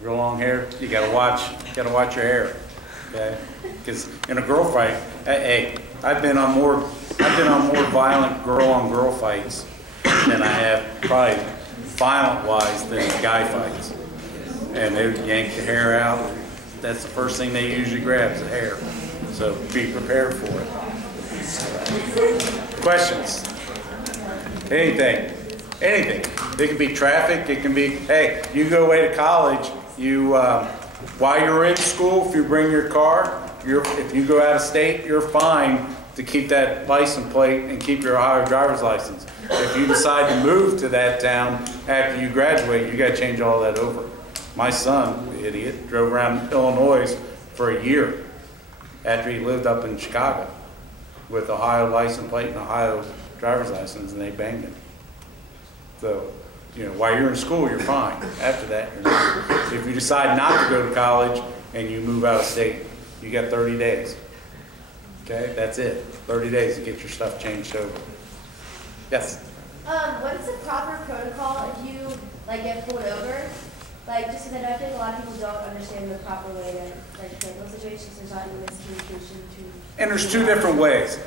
real long hair, you gotta watch your hair, okay? Because in a girl fight, hey, I've been on more violent girl-on-girl fights than I have probably violent-wise than guy fights. And they would yank the hair out. That's the first thing they usually grab is the hair. So be prepared for it. Questions? Anything. It can be traffic. It can be, hey, you go away to college. While you're in school, if you bring your car, if you go out of state, you're fine to keep that license plate and keep your Ohio driver's license. If you decide to move to that town after you graduate, you got to change all that over. My son, the idiot, drove around Illinois for a year after he lived up in Chicago with Ohio license plate and Ohio driver's license, and they banged him. So, while you're in school, you're fine. After that, you're not. If you decide not to go to college and you move out of state, you got 30 days. Okay, that's it. 30 days to get your stuff changed over. Yes? What is the proper protocol if you get pulled over? Just because I think a lot of people don't understand the proper way to handle situations. There's not any miscommunication And there's two different ways.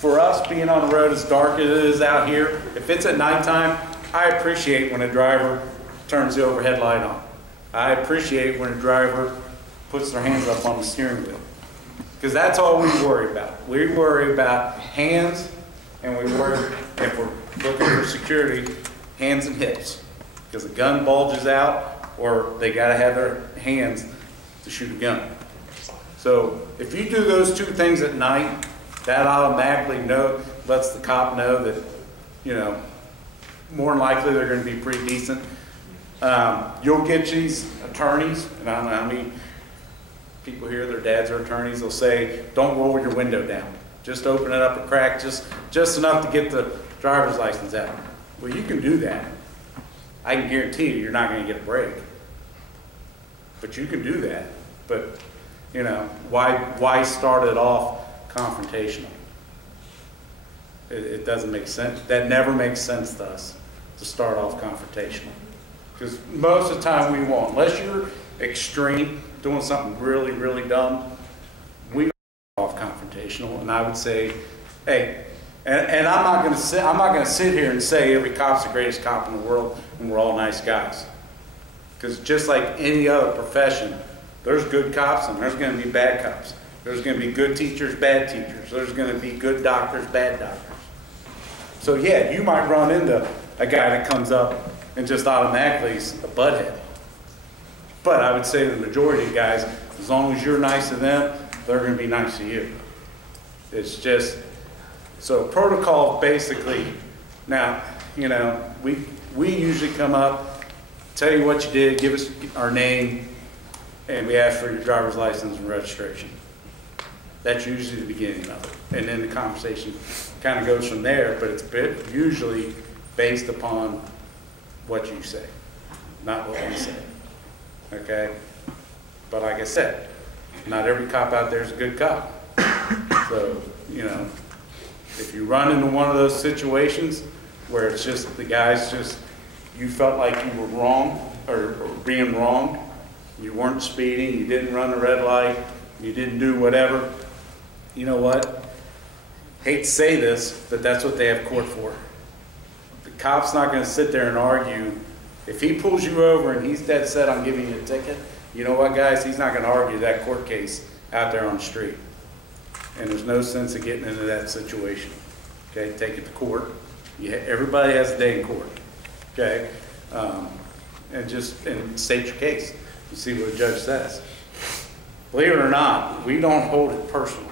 For us, being on the road as dark as it is out here, if it's at nighttime, I appreciate when a driver turns the overhead light on. I appreciate when a driver puts their hands up on the steering wheel. Because that's all we worry about. We worry about hands, and we worry, if we're looking for security, hands and hips. Because the gun bulges out, or they gotta have their hands to shoot a gun. So if you do those two things at night, that automatically lets the cop know that, you know, more than likely they're gonna be pretty decent. You'll get these attorneys, and I don't know how many people here, their dads are attorneys, they'll say, don't roll your window down. Just open it up a crack, just enough to get the driver's license out. Well, you can do that. I can guarantee you're not gonna get a break. But you can do that. But, you know, why start it off confrontational? It doesn't make sense. That never makes sense to us, to start off confrontational. Because most of the time we won't. Unless you're extreme, doing something really, really dumb, we don't start off confrontational. And I would say, hey, and I'm not gonna sit here and say every cop's the greatest cop in the world and we're all nice guys. Because just like any other profession, there's good cops and there's gonna be bad cops. There's gonna be good teachers, bad teachers. There's gonna be good doctors, bad doctors. So yeah, you might run into a guy that comes up and just automatically is a butthead. But I would say the majority of guys, as long as you're nice to them, they're gonna be nice to you. It's just, so protocol basically, now, you know, we usually come up, tell you what you did, give us our name, and we ask for your driver's license and registration. That's usually the beginning of it. And then the conversation kind of goes from there, but it's usually based upon what you say, not what we say. Okay? But like I said, not every cop out there is a good cop. So, you know, if you run into one of those situations where it's just the guy's just, you felt like you were wrong or being wrong, you weren't speeding, you didn't run a red light, you didn't do whatever, you know what? Hate to say this, but that's what they have court for. The cop's not going to sit there and argue. If he pulls you over and he's dead set on giving you a ticket, you know what, guys? He's not going to argue that court case out there on the street. And there's no sense of getting into that situation. Okay, take it to court. Everybody has a day in court. Okay, and state your case and see what the judge says. Believe it or not, we don't hold it personal.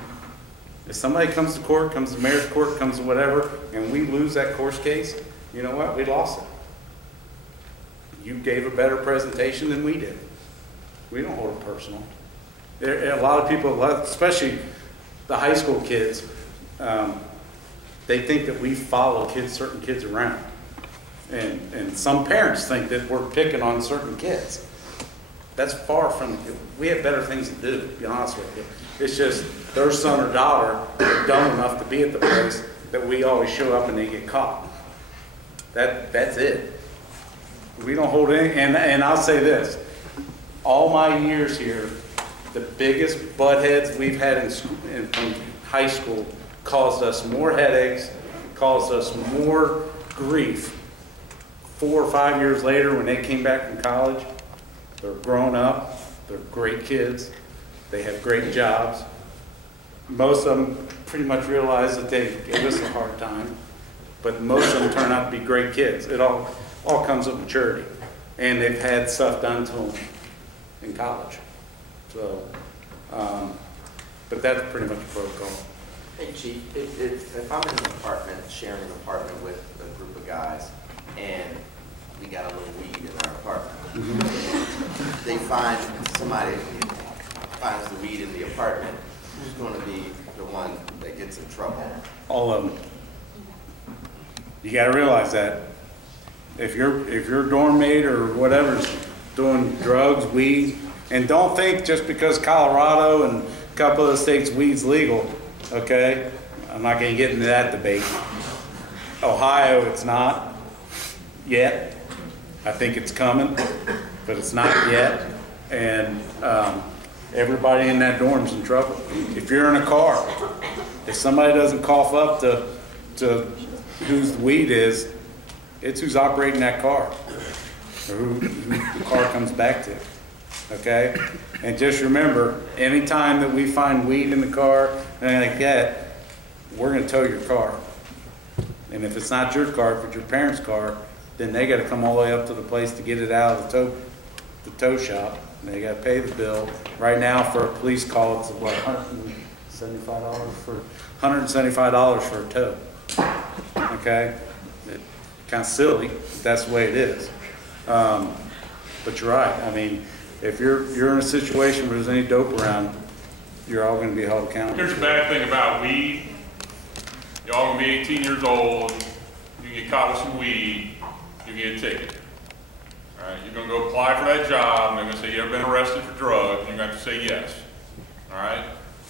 If somebody comes to court, comes to mayor's court, comes to whatever, and we lose that court case, you know what? We lost it. You gave a better presentation than we did. We don't hold it personal. A lot of people, especially the high school kids, they think that we follow certain kids around. And some parents think that we're picking on certain kids. That's far from it. We have better things to do, to be honest with you. It's just their son or daughter are dumb enough to be at the place that we always show up and they get caught. That's it. We don't hold any, and I'll say this. All my years here, the biggest butt heads we've had in school, from high school caused us more headaches, caused us more grief. 4 or 5 years later, when they came back from college, they're grown up, they're great kids, they have great jobs. Most of them pretty much realize that they gave us a hard time, but most of them turn out to be great kids. It all comes with maturity, and they've had stuff done to them in college. So, but that's pretty much the protocol. Hey Chief, if I'm in an apartment, sharing an apartment with a group of guys, and we got a little weed in our apartment, somebody finds the weed in the apartment, who's going to be the one that gets in trouble? All of them. You got to realize that if your dorm mate or whatever's doing drugs, weed, and don't think just because Colorado and a couple of the states weed's legal, okay? I'm not going to get into that debate. Ohio, it's not yet. I think it's coming, but it's not yet. And everybody in that dorm's in trouble. If you're in a car, if somebody doesn't cough up to whose the weed is, it's who's operating that car, or who the car comes back to. okay? And just remember, anytime that we find weed in the car, and like that, we're gonna tow your car. And if it's not your car, if it's your parents' car, then they gotta come all the way up to the place to get it out of the tow shop. And they gotta pay the bill. Right now, for a police call, it's what, $175 for a tow. Okay? Kind of silly, but that's the way it is. But you're right. I mean, if you're in a situation where there's any dope around, you're all gonna be held accountable. Here's the bad thing about weed. Y'all gonna be 18 years old, you get caught with some weed, you get a ticket. All right, you're gonna go apply for that job, and they're gonna say, you ever been arrested for drugs? And you're gonna have to say yes. All right?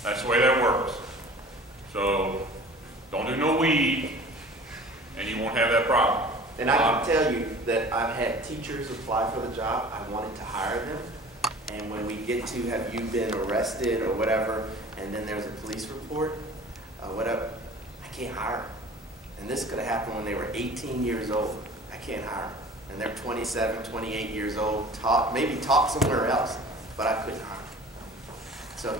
That's the way that works. So, don't do no weed, and you won't have that problem. And I can tell you that I've had teachers apply for the job. I wanted to hire them. And when we get to, have you been arrested or whatever, and then there's a police report, whatever, I can't hire them. And this could have happened when they were 18 years old. I can't hire them. And they're 27, 28 years old, maybe taught somewhere else, but I couldn't hire them. So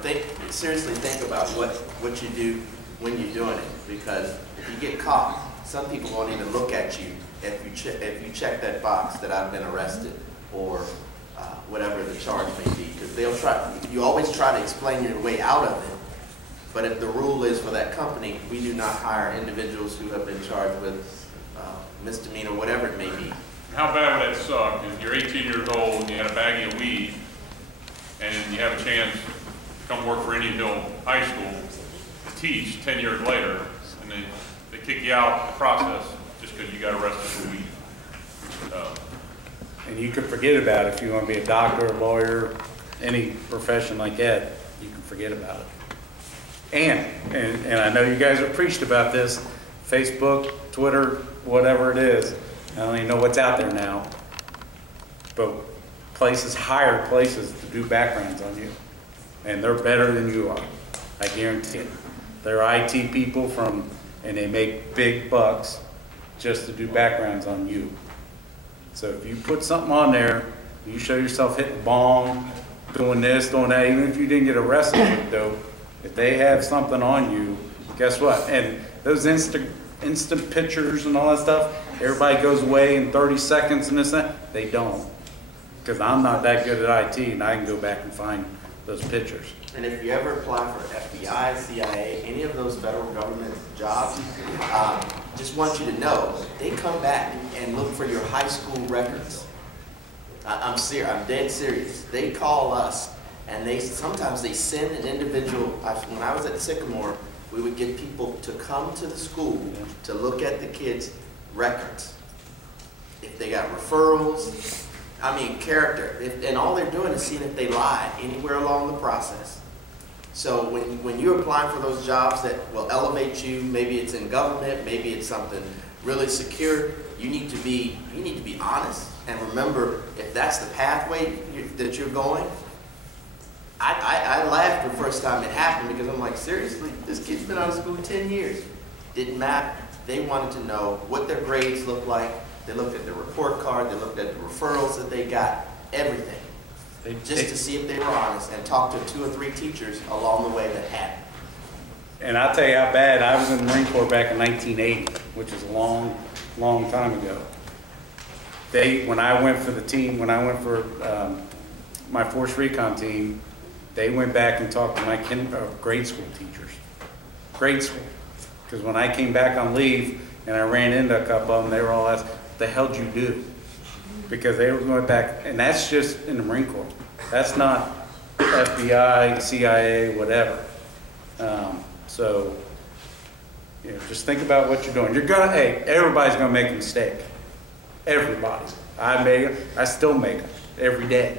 seriously think about what you do when you're doing it, because if you get caught, some people won't even look at you if you check that box that I've been arrested or whatever the charge may be, because you always try to explain your way out of it. But if the rule is for that company, we do not hire individuals who have been charged with misdemeanor, whatever it may be. How bad would that suck if you're 18 years old and you had a baggie of weed and you have a chance to come work for Indian Hill High School to teach 10 years later, and they kick you out in the process just because you got arrested for weed. And you can forget about it if you want to be a doctor, a lawyer, any profession like that, you can forget about it. And I know you guys have preached about this, Facebook, Twitter, whatever it is. I don't even know what's out there now. But hire places to do backgrounds on you. And they're better than you are. I guarantee it. They're IT people and they make big bucks just to do backgrounds on you. So if you put something on there, you show yourself hitting bong, doing this, doing that, even if you didn't get arrested with dope, if they have something on you, guess what? And those instant pictures and all that stuff, everybody goes away in 30 seconds and this and that. They don't. Because I'm not that good at IT and I can go back and find those pictures. And if you ever apply for FBI, CIA, any of those federal government jobs, just want you to know, they come back and look for your high school records. I'm dead serious. They call us, and sometimes they send an individual. When I was at Sycamore, we would get people to come to the school to look at the kids' records. If they got referrals, character, and all they're doing is seeing if they lied anywhere along the process. So when you're applying for those jobs that will elevate you, maybe it's in government, maybe it's something really secure, you need to be honest. And remember, if that's the pathway that you're going, I laughed the first time it happened because I'm like, seriously, this kid's been out of school 10 years. Didn't matter. They wanted to know what their grades looked like. They looked at the report card, they looked at the referrals that they got, everything. Just to see if they were honest, and talk to 2 or 3 teachers along the way that had it. And I'll tell you how bad, I was in the Marine Corps back in 1980, which is a long, long time ago. When I went for my Force Recon team, they went back and talked to my grade school teachers. Grade school. Because when I came back on leave and I ran into a couple of them, they were all asked, what the hell did you do? Because they were going back, and that's just in the Marine Corps. That's not FBI, CIA, whatever. So, just think about what you're doing. Everybody's gonna make a mistake. Everybody. I still make them every day.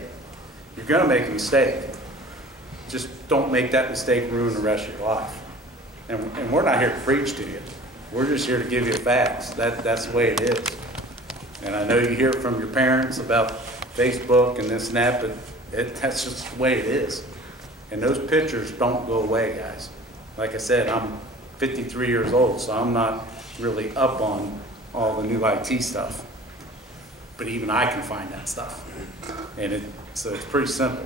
You're gonna make a mistake. Just don't make that mistake ruin the rest of your life. And we're not here to preach to you. We're just here to give you facts. That's the way it is. And I know you hear from your parents about Facebook and this and that, but that's just the way it is. And those pictures don't go away, guys. Like I said, I'm 53 years old, so I'm not really up on all the new IT stuff. But even I can find that stuff. And So it's pretty simple.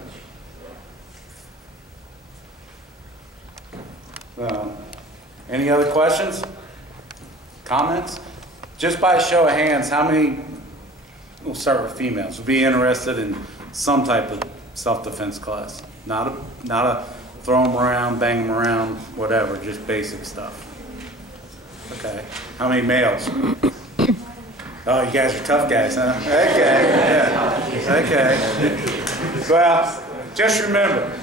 Any other questions? Comments? Just by a show of hands, how many, we'll start with females, would be interested in some type of self-defense class? Not a throw them around, bang them around, whatever, just basic stuff. Okay. How many males? Oh, you guys are tough guys, huh? Okay, yeah. Okay. Well, just remember,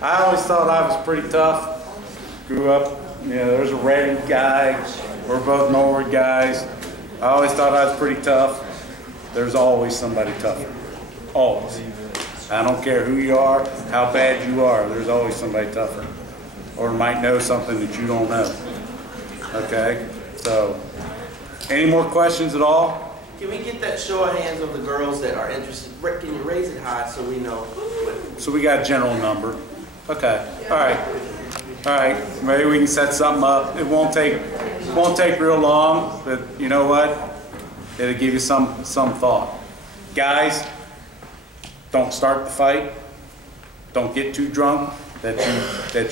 I always thought I was pretty tough. Grew up, you know, there's a Reading guy. We're both Norwood guys. I always thought I was pretty tough. There's always somebody tougher. Always. I don't care who you are, how bad you are, there's always somebody tougher. Or might know something that you don't know. Okay? So, any more questions at all? Can we get that show of hands of the girls that are interested? Can you raise it high so we know? So we got a general number. Okay. All right. All right. Maybe we can set something up. It won't take real long, but you know what? It'll give you some thought. Guys, don't start the fight. Don't get too drunk that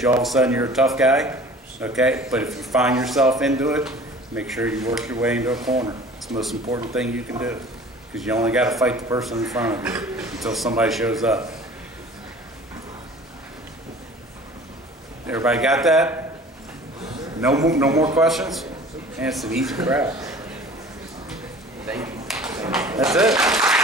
you all of a sudden you're a tough guy. Okay? But if you find yourself into it, make sure you work your way into a corner. It's the most important thing you can do, because you only got to fight the person in front of you until somebody shows up. Everybody got that? No more questions? Man, it's an easy crowd. Thank you. That's it.